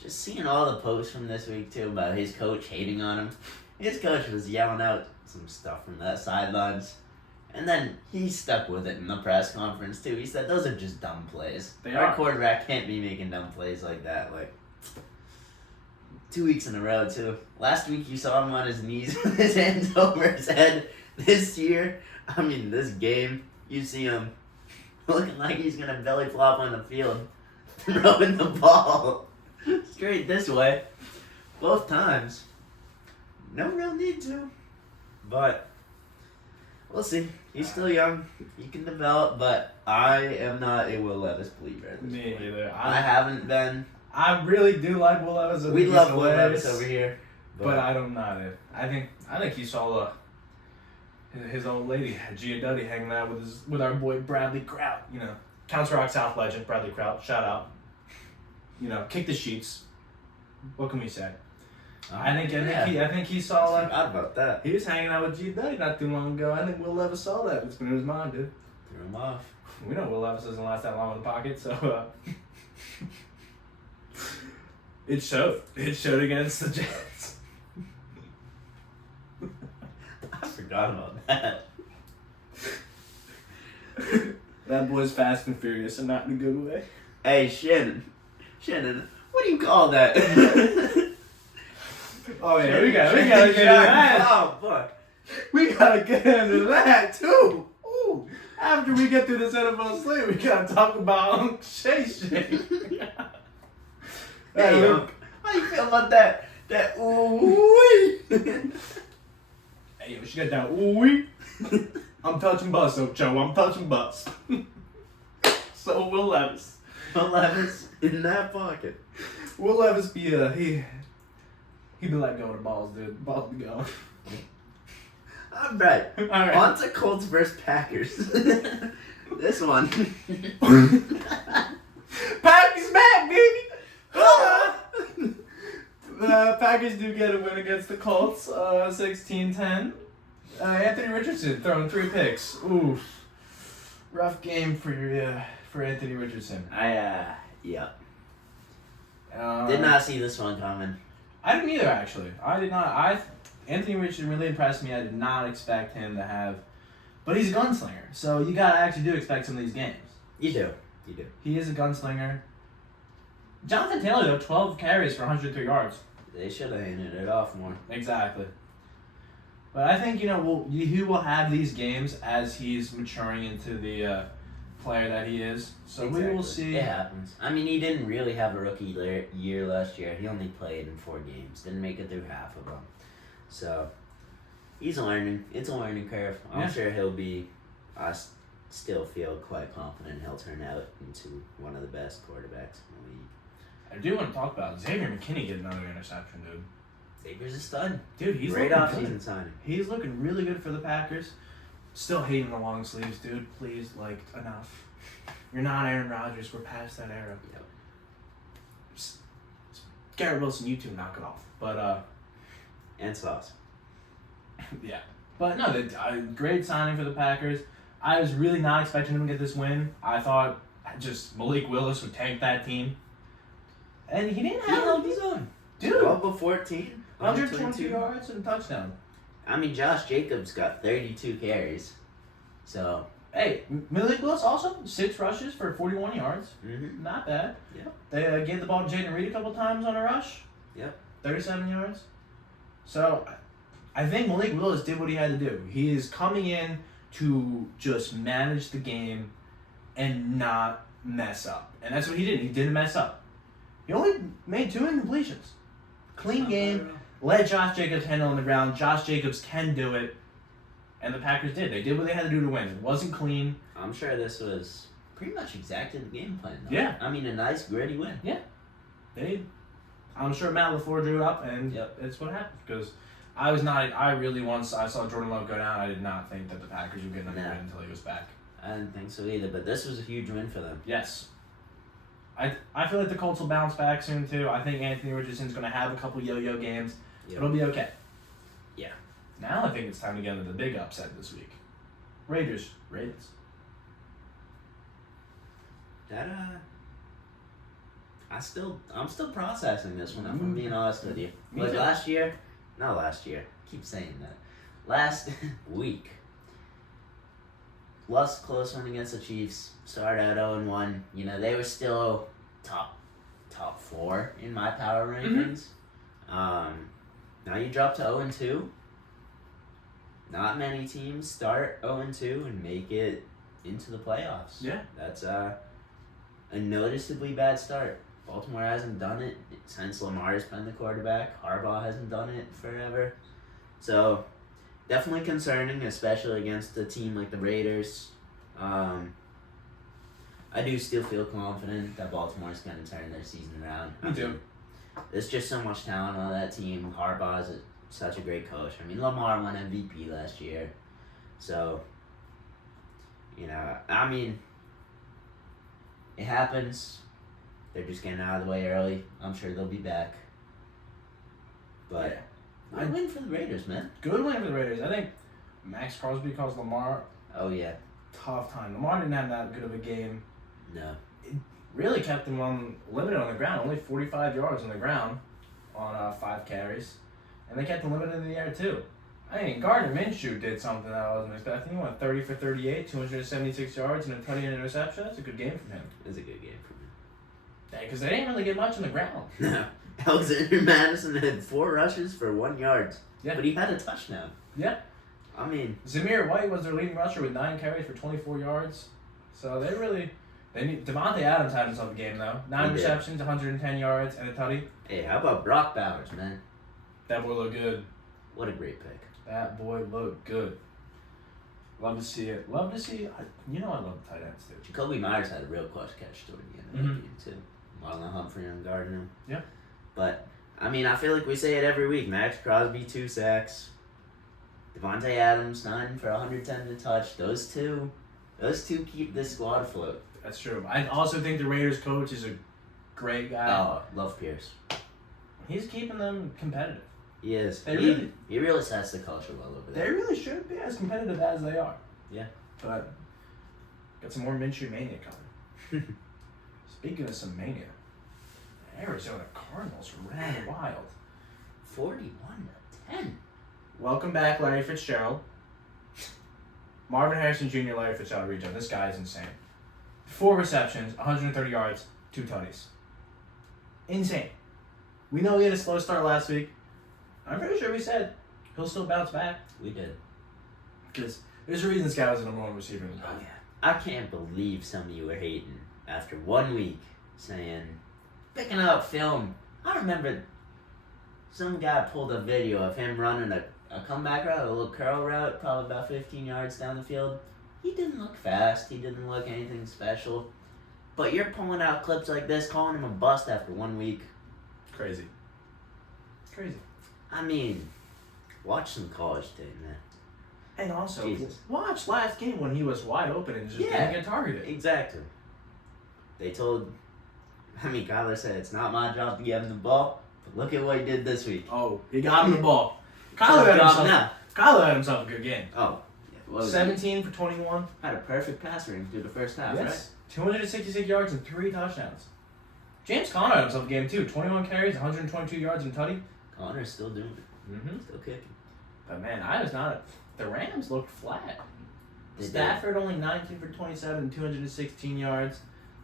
just seeing all the posts from this week, too, about his coach hating on him. His coach was yelling out some stuff from that sidelines. And then he stuck with it in the press conference, too. He said, those are just dumb plays. Our quarterback can't be making dumb plays like that. 2 weeks in a row, too. Last week, you saw him on his knees with his hands over his head. This game, you see him looking like he's going to belly flop on the field, throwing the ball. straight this way. Both times. No real need to. But we'll see. He's still young. He can develop, but I am not a Will Levis believer at this Me point. either. I haven't been. I really do like Will Levis. We love Will Levis over here. But I don't know it. I think he saw his old lady, Gia Duddy, hanging out with our boy Bradley Kraut. You know, Counter Rock South legend Bradley Kraut. Shout out. You know, kick the sheets. What can we say? I think he saw I forgot about that. he was hanging out with Gia Duddy not too long ago. I think Will Levis saw that. It's been in his mind, dude. Threw him off. We know Will Levis doesn't last that long in the pocket, so it showed. It showed against the Jets. I forgot about that. That boy's fast and furious, and not in a good way. Hey, Shannon, what do you call that? Oh yeah, we gotta get into that. Oh boy, We gotta get into that too. Ooh. After we get through this NFL slate, we gotta talk about Shay. Hey, how you feel about that? That ooh. Hey, yo, she got that ooh. I'm touching butts, though, Joe. I'm touching butts. So Will Levis. Will Levis in that pocket. Will Levis be he be like going to balls, dude. Balls be going. All right. All right. On to Colts versus Packers. This one. Packers back, baby. The Packers do get a win against the Colts, 16-10. Anthony Richardson throwing 3 picks. Oof. Rough game for Anthony Richardson. Yeah. Uh, Did not see this one coming. I didn't either, actually. I did not. Anthony Richardson really impressed me. I did not expect him to have, but he's a gunslinger, so you gotta actually do expect some of these games. You do. He is a gunslinger. Jonathan Taylor, though, 12 carries for 103 yards. They should have handed it off more. Exactly. But I think, he will have these games as he's maturing into the player that he is. So Exactly. we will see. It happens. I mean, he didn't really have a rookie year last year. He only played in 4 games. Didn't make it through half of them. So, he's learning. It's a learning curve. I'm sure he'll be... I still feel quite confident he'll turn out into one of the best quarterbacks in the league. I do want to talk about Xavier McKinney getting another interception, dude. Xavier's a stud. Dude, he's great looking off-season good. signing. He's looking really good for the Packers. Still hating the long sleeves, dude. Please, enough. You're not Aaron Rodgers. We're past that era. Yep. Garrett Wilson, you two knock it off. But, And Sauce. yeah. But, no, great signing for the Packers. I was really not expecting them to get this win. I thought just Malik Willis would tank that team. And he didn't have held his own. Dude. 12 of 14. 122 yards and a touchdown. I mean, Josh Jacobs got 32 carries. So. Hey, Malik Willis also 6 rushes for 41 yards. Mm-hmm. Not bad. Yep. They gave the ball to Jaden Reed a couple times on a rush. Yep. 37 yards. So, I think Malik Willis did what he had to do. He is coming in to just manage the game and not mess up. And that's what he did. He didn't mess up. He only made 2 incompletions. Clean game. Let Josh Jacobs handle on the ground. Josh Jacobs can do it. And the Packers did. They did what they had to do to win. It wasn't clean. I'm sure this was pretty much exactly the game plan, though. Yeah. I mean, a nice, gritty win. Yeah. I'm sure Matt LaFleur drew it up, and Yep. it's what happened. Because once I saw Jordan Love go down, I did not think that the Packers would get another win until he was back. I didn't think so either, but this was a huge win for them. Yes. I feel like the Colts will bounce back soon, too. I think Anthony Richardson's going to have a couple yo-yo games. Yep. It'll be okay. Yeah. Now I think it's time to get into the big upset this week. Ravens. That I'm still processing this one, if I'm being honest with you. Me But too. last year, keep saying that. Last week, lost a close one against the Chiefs. Started out 0-1. You know, they were still top 4 in my power rankings. Now you drop to 0-2. Not many teams start 0-2 and make it into the playoffs. Yeah. That's a noticeably bad start. Baltimore hasn't done it since Lamar's been the quarterback. Harbaugh hasn't done it forever. So, definitely concerning, especially against a team like the Raiders. I do still feel confident that Baltimore's going to turn their season around. Me too. There's just so much talent on that team. Harbaugh is such a great coach. I mean, Lamar won MVP last year. So, it happens. They're just getting out of the way early. I'm sure they'll be back. But good win for the Raiders, man. Good win for the Raiders. I think Max Crosby caused Lamar tough time. Lamar didn't have that good of a game. No. It really kept him limited on the ground. Only 45 yards on the ground on 5 carries. And they kept him limited in the air, too. I mean, Gardner Minshew did something that I wasn't expecting. He went 30 for 38, 276 yards, and a touchdown interception. That's a good game from him. It was a good game for him. Yeah, because they didn't really get much on the ground. No. Alexander Madison had 4 rushes for 1 yard. Yeah. But he had a touchdown. Yeah. I mean... Zamir White was their leading rusher with 9 carries for 24 yards. So Devontae Adams had himself a game, though. 9 receptions, 110 yards, and a tutty. Hey, how about Brock Bowers, man? That boy looked good. What a great pick. That boy looked good. Love to see it. I love the tight ends, too. Jacoby Myers had a real clutch catch toward the end of the game, too. Marlon Humphrey and Gardner. Yeah. But, I mean, I feel like we say it every week. Max Crosby, 2 sacks. Devontae Adams, 9 for 110 to touch. Those two keep this squad afloat. That's true. I also think the Raiders coach is a great guy. Oh, love Pierce. He's keeping them competitive. He is. He really sets the culture well over there. They really should be as competitive as they are. Yeah. But got some more Minshew mania coming. Speaking of some mania, Arizona Cardinals ran wild. 41-10. Welcome back, Larry Fitzgerald. Marvin Harrison Jr., Larry Fitzgerald rejoin. This guy is insane. 4 receptions, 130 yards, 2 tutties. Insane. We know he had a slow start last week. I'm pretty sure we said he'll still bounce back. We did. Because there's a reason this guy was the number 1 receiver in the draft. Oh, yeah. I can't believe some of you were hating after 1 week saying, picking up film. I remember some guy pulled a video of him running a comeback route, a little curl route, probably about 15 yards down the field. He didn't look fast. He didn't look anything special. But you're pulling out clips like this, calling him a bust after 1 week. Crazy. I mean, watch some college tape, man. And also, Jesus. watch last game when he was wide open and just didn't get targeted. Exactly. Kyler said it's not my job to give him the ball, but look at what he did this week. Oh, he got him the ball. Kyler had himself a good game. Oh. Yeah, 17 for 21. Had a perfect pass rating through the first half, yes. right? 266 yards and 3 touchdowns. James Conner had himself a game too. 21 carries, 122 yards and tutty. Conner's still doing it. Mm-hmm. Still kicking. But man, the Rams looked flat. They Stafford only 19 for 27, 216 yards.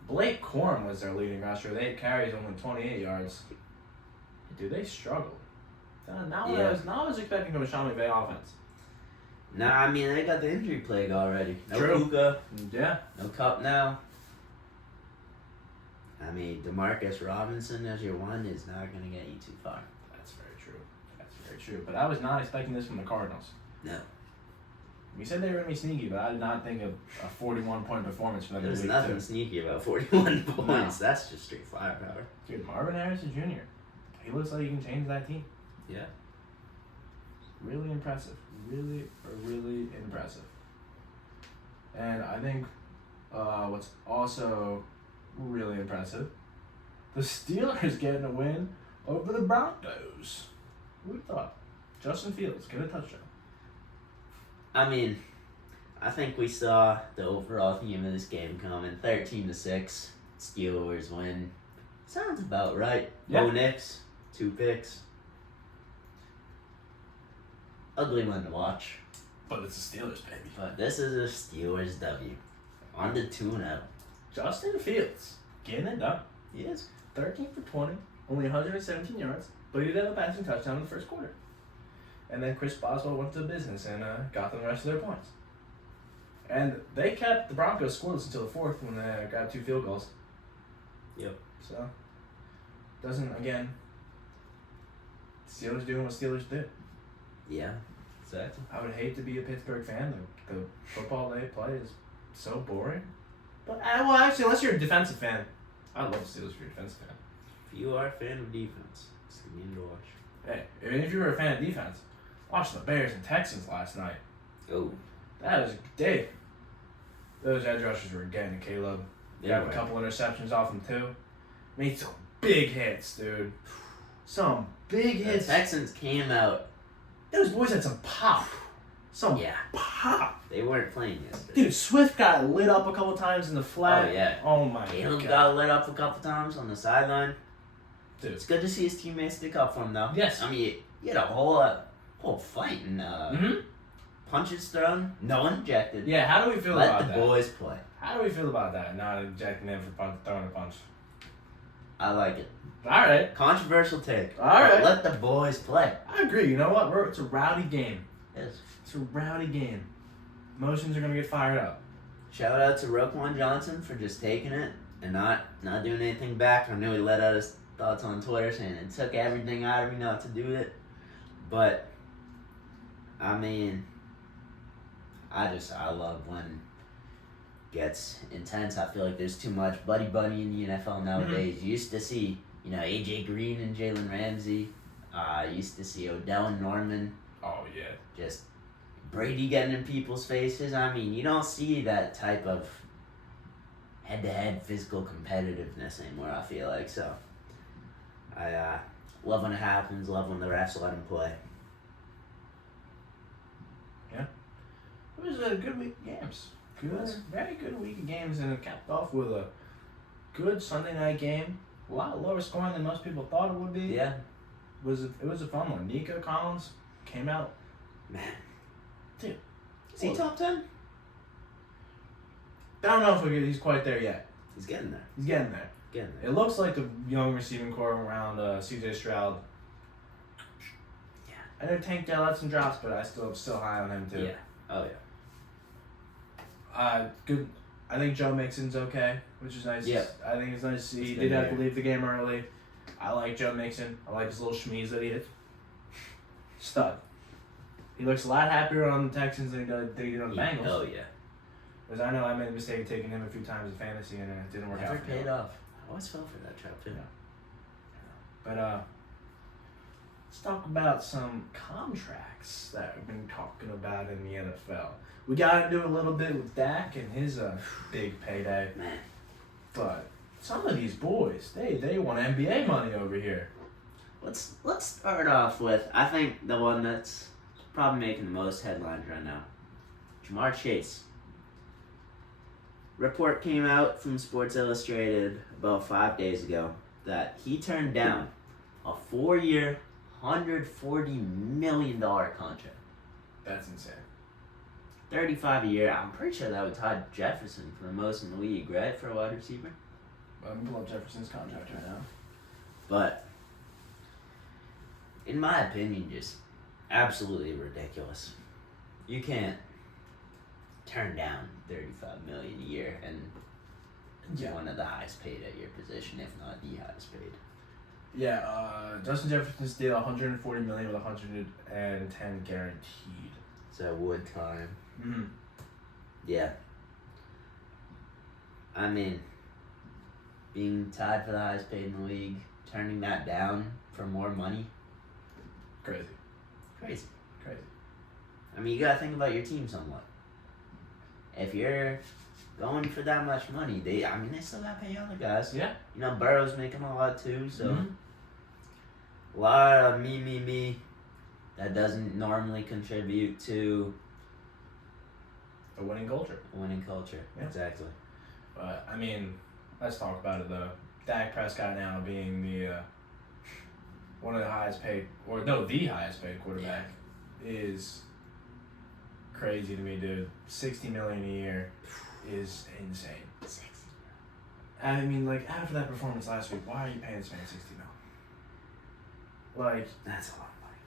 Blake Corum was their leading rusher. They had carries only 28 yards. Dude, they struggled. Not what I was expecting from a Sean McVay offense. Nah, I mean, they got the injury plague already. No True. Puka. Yeah. No Cup now. I mean, DeMarcus Robinson as your 1 is not going to get you too far. That's very true. But I was not expecting this from the Cardinals. No. We said they were going to be sneaky, but I did not think a 41-point performance for them. There's nothing sneaky about 41 points. No. That's just straight firepower. Dude, Marvin Harrison Jr., he looks like he can change that team. Yeah. Really impressive. Really impressive. And I think what's also really impressive, the Steelers getting a win over the Broncos. Who would have thought? Justin Fields get a touchdown. I mean, I think we saw the overall theme of this game coming. 13-6. Steelers win. Sounds about right. Yeah. Bo Nix, 2 picks. Ugly one to watch. But it's the Steelers, baby. But this is a Steelers W. On to 2-0. Justin Fields getting it done. He is. 13 for 20, only 117 yards, but he did have a passing touchdown in the first quarter. And then Chris Boswell went to business and got them the rest of their points. And they kept the Broncos scoreless until the 4th when they got 2 field goals. Yep. So, doesn't, again, Steelers doing what Steelers do. Yeah, exactly. I would hate to be a Pittsburgh fan. The football they play is so boring. But, well, actually, unless you're a defensive fan, I love the Steelers if you're a defensive fan. If you are a fan of defense, it's the game to watch. Hey, even if you were a fan of defense, watch the Bears and Texans last night. Oh. That was Dave. Those edge rushers were getting to Caleb. Got a couple interceptions off him, too. Made some big hits, dude. Some big hits. The Texans came out. Those boys had some pop. Some pop. They weren't playing yesterday. Dude, Swift got lit up a couple times in the flat. Oh, yeah. Oh, my Caleb God. got lit up a couple times on the sideline. Dude. It's good to see his teammates stick up for him, though. Yes. I mean, you had a whole fight and punches thrown, no one ejected. Yeah, how do we feel about that? Let the boys play. How do we feel about that? Not ejecting him for throwing a punch. I like it. All right. Controversial take. All right. Let the boys play. I agree. You know what? It's a rowdy game. Yes. It's a rowdy game. Emotions are going to get fired up. Shout out to Roquan Johnson for just taking it and not doing anything back. I know he let out his thoughts on Twitter saying it took everything out of me not to do it. But, I mean, I love when it gets intense. I feel like there's too much buddy-buddy in the NFL nowadays. You used to see, A.J. Green and Jalen Ramsey. Used to see Odell and Norman. Oh, yeah. Just Brady getting in people's faces. I mean, you don't see that type of head-to-head physical competitiveness anymore, I feel like. So, I love when it happens, love when the refs let him play. Yeah. It was a good week of games. Very good week of games, and it capped off with a good Sunday night game. A lot lower scoring than most people thought it would be. Yeah. It was a fun one. Nico Collins came out. Man. Dude. Is he top 10? I don't know if he's quite there yet. He's getting there. He's getting there. It looks like the young receiving core around C.J. Stroud. Yeah. I know Tank Dell had some drops, but I still high on him too. Yeah. Oh yeah. Good. I think Joe Mixon's okay, which is nice. Yeah. I think it's nice to see. He It's did good have to to leave the game early. I like Joe Mixon. I like his little schmeeze that he hit. Stud. He looks a lot happier on the Texans than he did on the Bengals. Oh yeah. Because I know I made a mistake of taking him a few times in fantasy and it didn't work Never out for me. paid off. I always fell for that trap too. Yeah. But let's talk about some contracts that we've been talking about in the NFL. We got into it a little bit with Dak and his big payday. Man. But some of these boys, they want NBA money over here. Let's start off with, I think, the one that's probably making the most headlines right now. Jamar Chase. Report came out from Sports Illustrated about 5 days ago that he turned down a 4-year, $140 million contract. That's insane. 35 a year. I'm pretty sure that would tie Jefferson for the most in the league, right, for a wide receiver? I'm pull up Jefferson's contract right now. But, in my opinion, just absolutely ridiculous. You can't turn down $35 million a year and be one of the highest paid at your position, if not the highest paid. Yeah, Justin Jefferson's deal $140 million with $110 guaranteed. Is that wood time? Mm-hmm. Yeah. I mean, being tied for the highest paid in the league, turning that down for more money. Crazy. I mean, you gotta think about your team somewhat. If you're going for that much money, they still gotta pay other guys. Yeah. Burrow's making a lot too, so Mm-hmm. a lot of me that doesn't normally contribute to A winning culture. a winning culture. Yeah. Exactly. But, I mean, let's talk about it though. Dak Prescott now being the one of the highest paid, or no, the highest paid quarterback is crazy to me, dude. $60 million a year is insane. 60. I mean, like, after that performance last week, why are you paying this man $60 million? Like, That's a lot of money.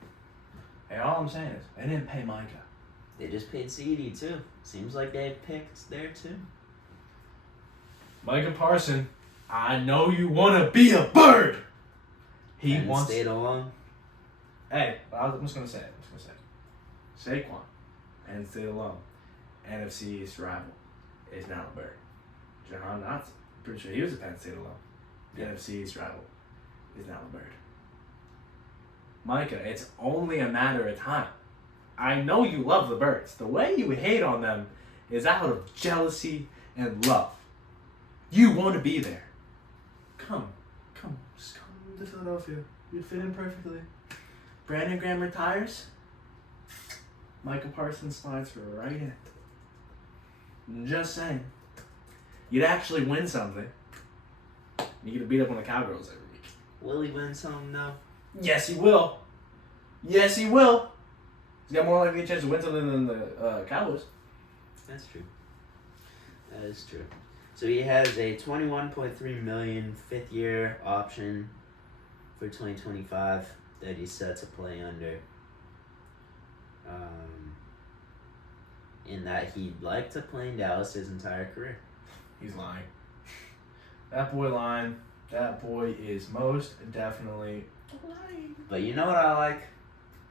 hey, all I'm saying is, they didn't pay Micah. They just paid CD too. Seems like they picked there too. Micah Parson, I know you want to be a bird, He Penn wants. State alone. Hey, I'm just gonna say it. Saquon, Penn State alone, NFC East rival is now a bird. Jahan Dotson, pretty sure he was a Penn State alone. The NFC East rival is now a bird. Micah, it's only a matter of time. I know you love the Birds. The way you hate on them is out of jealousy and love. You want to be there. Just come to Philadelphia. You'd fit in perfectly. Brandon Graham retires. Micah Parsons slides right in. I'm just saying. You'd actually win something. You get to beat up on the Cowgirls every week. Will he win something though? Yes, he will. Yes, he will. He's got more likely a chance to win something than the Cowboys. That's true. That is true. So he has a $21.3 million fifth-year option for 2025 that he's set to play under. In that he'd like to play in Dallas his entire career. He's lying. That boy lying. That boy is most definitely lying. But you know what I like?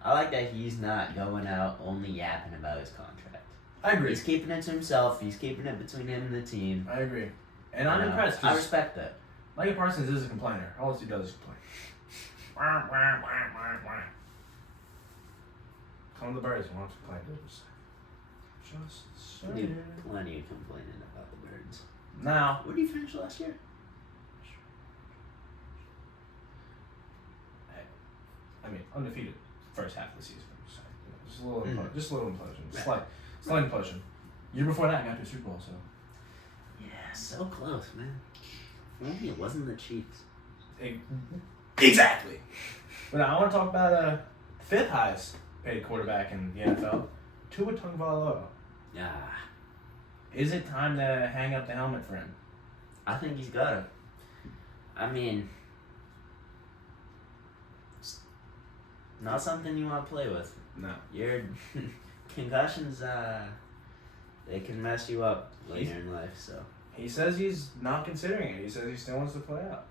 I like that he's not going out only yapping about his contract. I agree. He's keeping it to himself. He's keeping it between him and the team. I agree. And I'm impressed. I respect that. Micah Parsons is a complainer. All he does is complain. Come the Birds want to complain. Just We do plenty of complaining about the Birds. now. Where did you finish last year? I mean, undefeated first half of the season. Just a little, just a little implosion. Slight implosion. Year before that, I got to a Super Bowl. So Yeah, so close, man. Only it wasn't the Chiefs. Exactly. But I want to talk about fifth highest paid quarterback in the NFL, Tua Tagovailoa. Yeah. Is it time to hang up the helmet for him? I think he's got it. I mean, it's not something you want to play with. No. Your concussions, they can mess you up later in life, so. He says he's not considering it. He says he still wants to play out.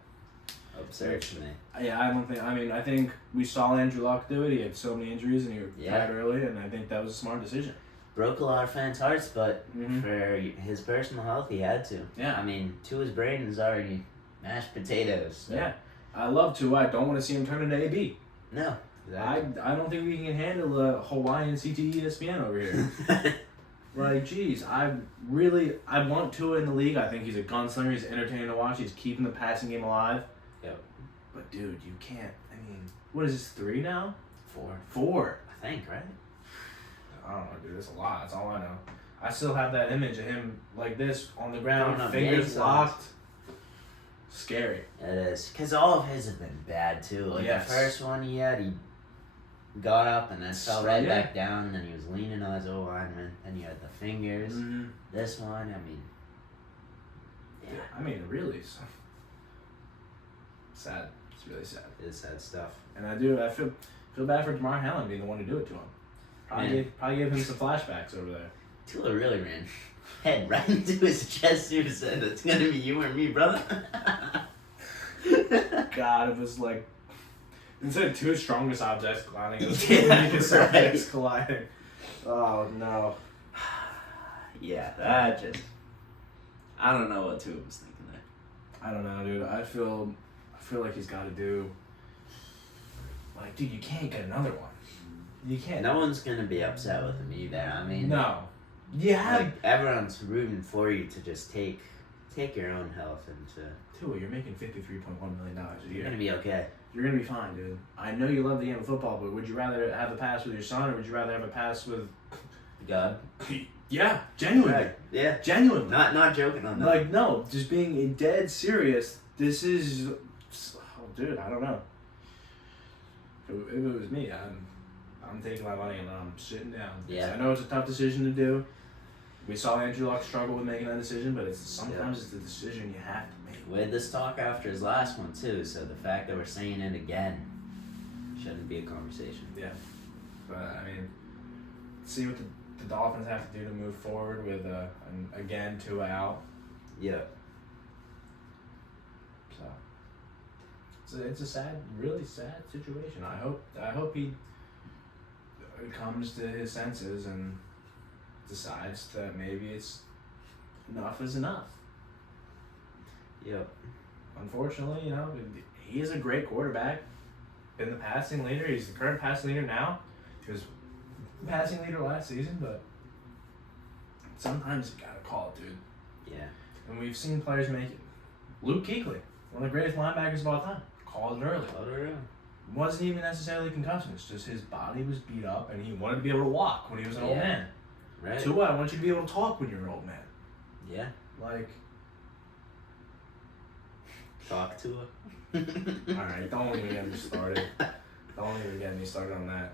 Absurd to me. Yeah, I don't think. I mean, I think we saw Andrew Luck do it. He had so many injuries and he retired early, and I think that was a smart decision. Broke a lot of fans' hearts, but for his personal health, he had to. Yeah. I mean, Tua's brain is already mashed potatoes. So. Yeah. I love Tua. I don't want to see him turn into AB. No. Exactly. I don't think we can handle a Hawaiian CTE ESPN over here. Like, geez, I want Tua in the league. I think he's a gunslinger. He's entertaining to watch. He's keeping the passing game alive. Yep. But, dude, you can't. I mean, what is this, 3 now? 4. 4. I think, right? I don't know, dude. That's a lot. That's all I know. I still have that image of him like this on the ground, Throwing up fingers yanks locked. Scary. It is. Because all of his have been bad, too. Like, the first one he had, he got up and then fell right back down, and then he was leaning on his O-lineman, and he had the fingers. Mm-hmm. This one, I mean, yeah. I mean, really. Sad. It's really sad. It is sad stuff. And I feel bad for Damar Hamlin being the one to do it to him. Probably gave him some flashbacks over there. Tua really ran head right into his chest and said, "It's gonna be you or me, brother." God, it was like instead of 2 strongest objects colliding, it was 2 weakest objects colliding. Oh no. Yeah, that just. I don't know what Tua was thinking there. I don't know, dude. I feel like he's got to do. Like, dude, you can't get another one. You can't. No one's gonna be upset with him either. I mean, no. Yeah. Like, everyone's rooting for you to just take your own health and to. Tua, you're making $53.1 million a year. You're gonna be okay. You're gonna be fine, dude. I know you love the game of football, but would you rather have a pass with your son, or would you rather have a pass with God? Yeah, genuinely. Right. Yeah. Genuinely. Not joking on that. Like, no, just being dead serious. This is, dude, I don't know. If it was me, I'm taking my money and I'm sitting down. Yeah. I know it's a tough decision to do. We saw Andrew Luck struggle with making that decision, but sometimes it's the decision you have to make. We had this talk after his last one too, so the fact that we're saying it again shouldn't be a conversation. Yeah, but I mean, see what the Dolphins have to do to move forward with again Tua out. Yeah. So it's a sad, really sad situation. I hope he comes to his senses and decides that maybe it's enough is enough. Yep. Unfortunately, you know, he is a great quarterback. Been the passing leader. He's the current passing leader now. He was passing leader last season, but sometimes you gotta call it, dude. Yeah. And we've seen players make it. Luke Kuechly, one of the greatest linebackers of all time, called it early. It wasn't even necessarily concussion. It's just his body was beat up and he wanted to be able to walk when he was an old man. Right. Tua, I want you to be able to talk when you're an old man. Yeah. Like, talk to her. alright, don't even get me started. Don't even get me started on that.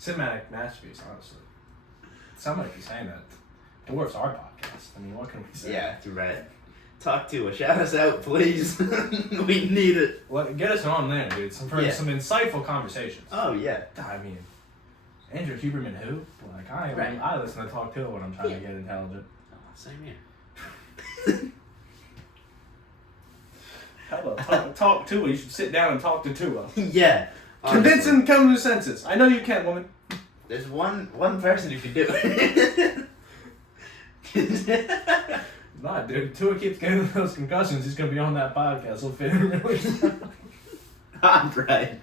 Cinematic masterpiece, honestly. Somebody be saying that. Dwarfs our podcast. I mean, what can we say? Yeah, you're right. Talk to us. Shout us out, please. We need it. Well, get us on there, dude. Some insightful conversations. Oh, yeah. I mean, Andrew Huberman, who? Like, I listen to Talk To when I'm trying to get intelligent. Oh, same here. How about talk Tua? You should sit down and talk to Tua. Yeah. Convince him to come to his senses. I know you can, woman. There's one person who can do it. Nah, dude. Tua keeps getting those concussions. He's gonna be on that podcast. He'll fit in really well. I'm right.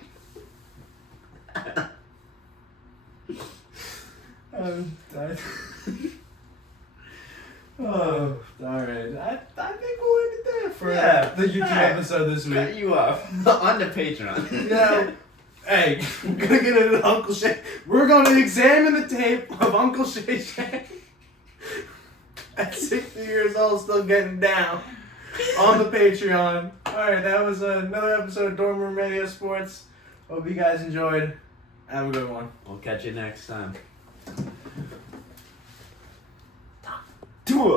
Oh, alright. I think we'll end it there for the YouTube episode this week. Cut you off. On to Patreon. You know, hey, we're gonna get into Uncle Shay. We're gonna examine the tape of Uncle Shay Shay at 60 years old, still getting down on the Patreon. Alright, that was another episode of Dorm Room Radio Sports. Hope you guys enjoyed. Have a good one. We'll catch you next time.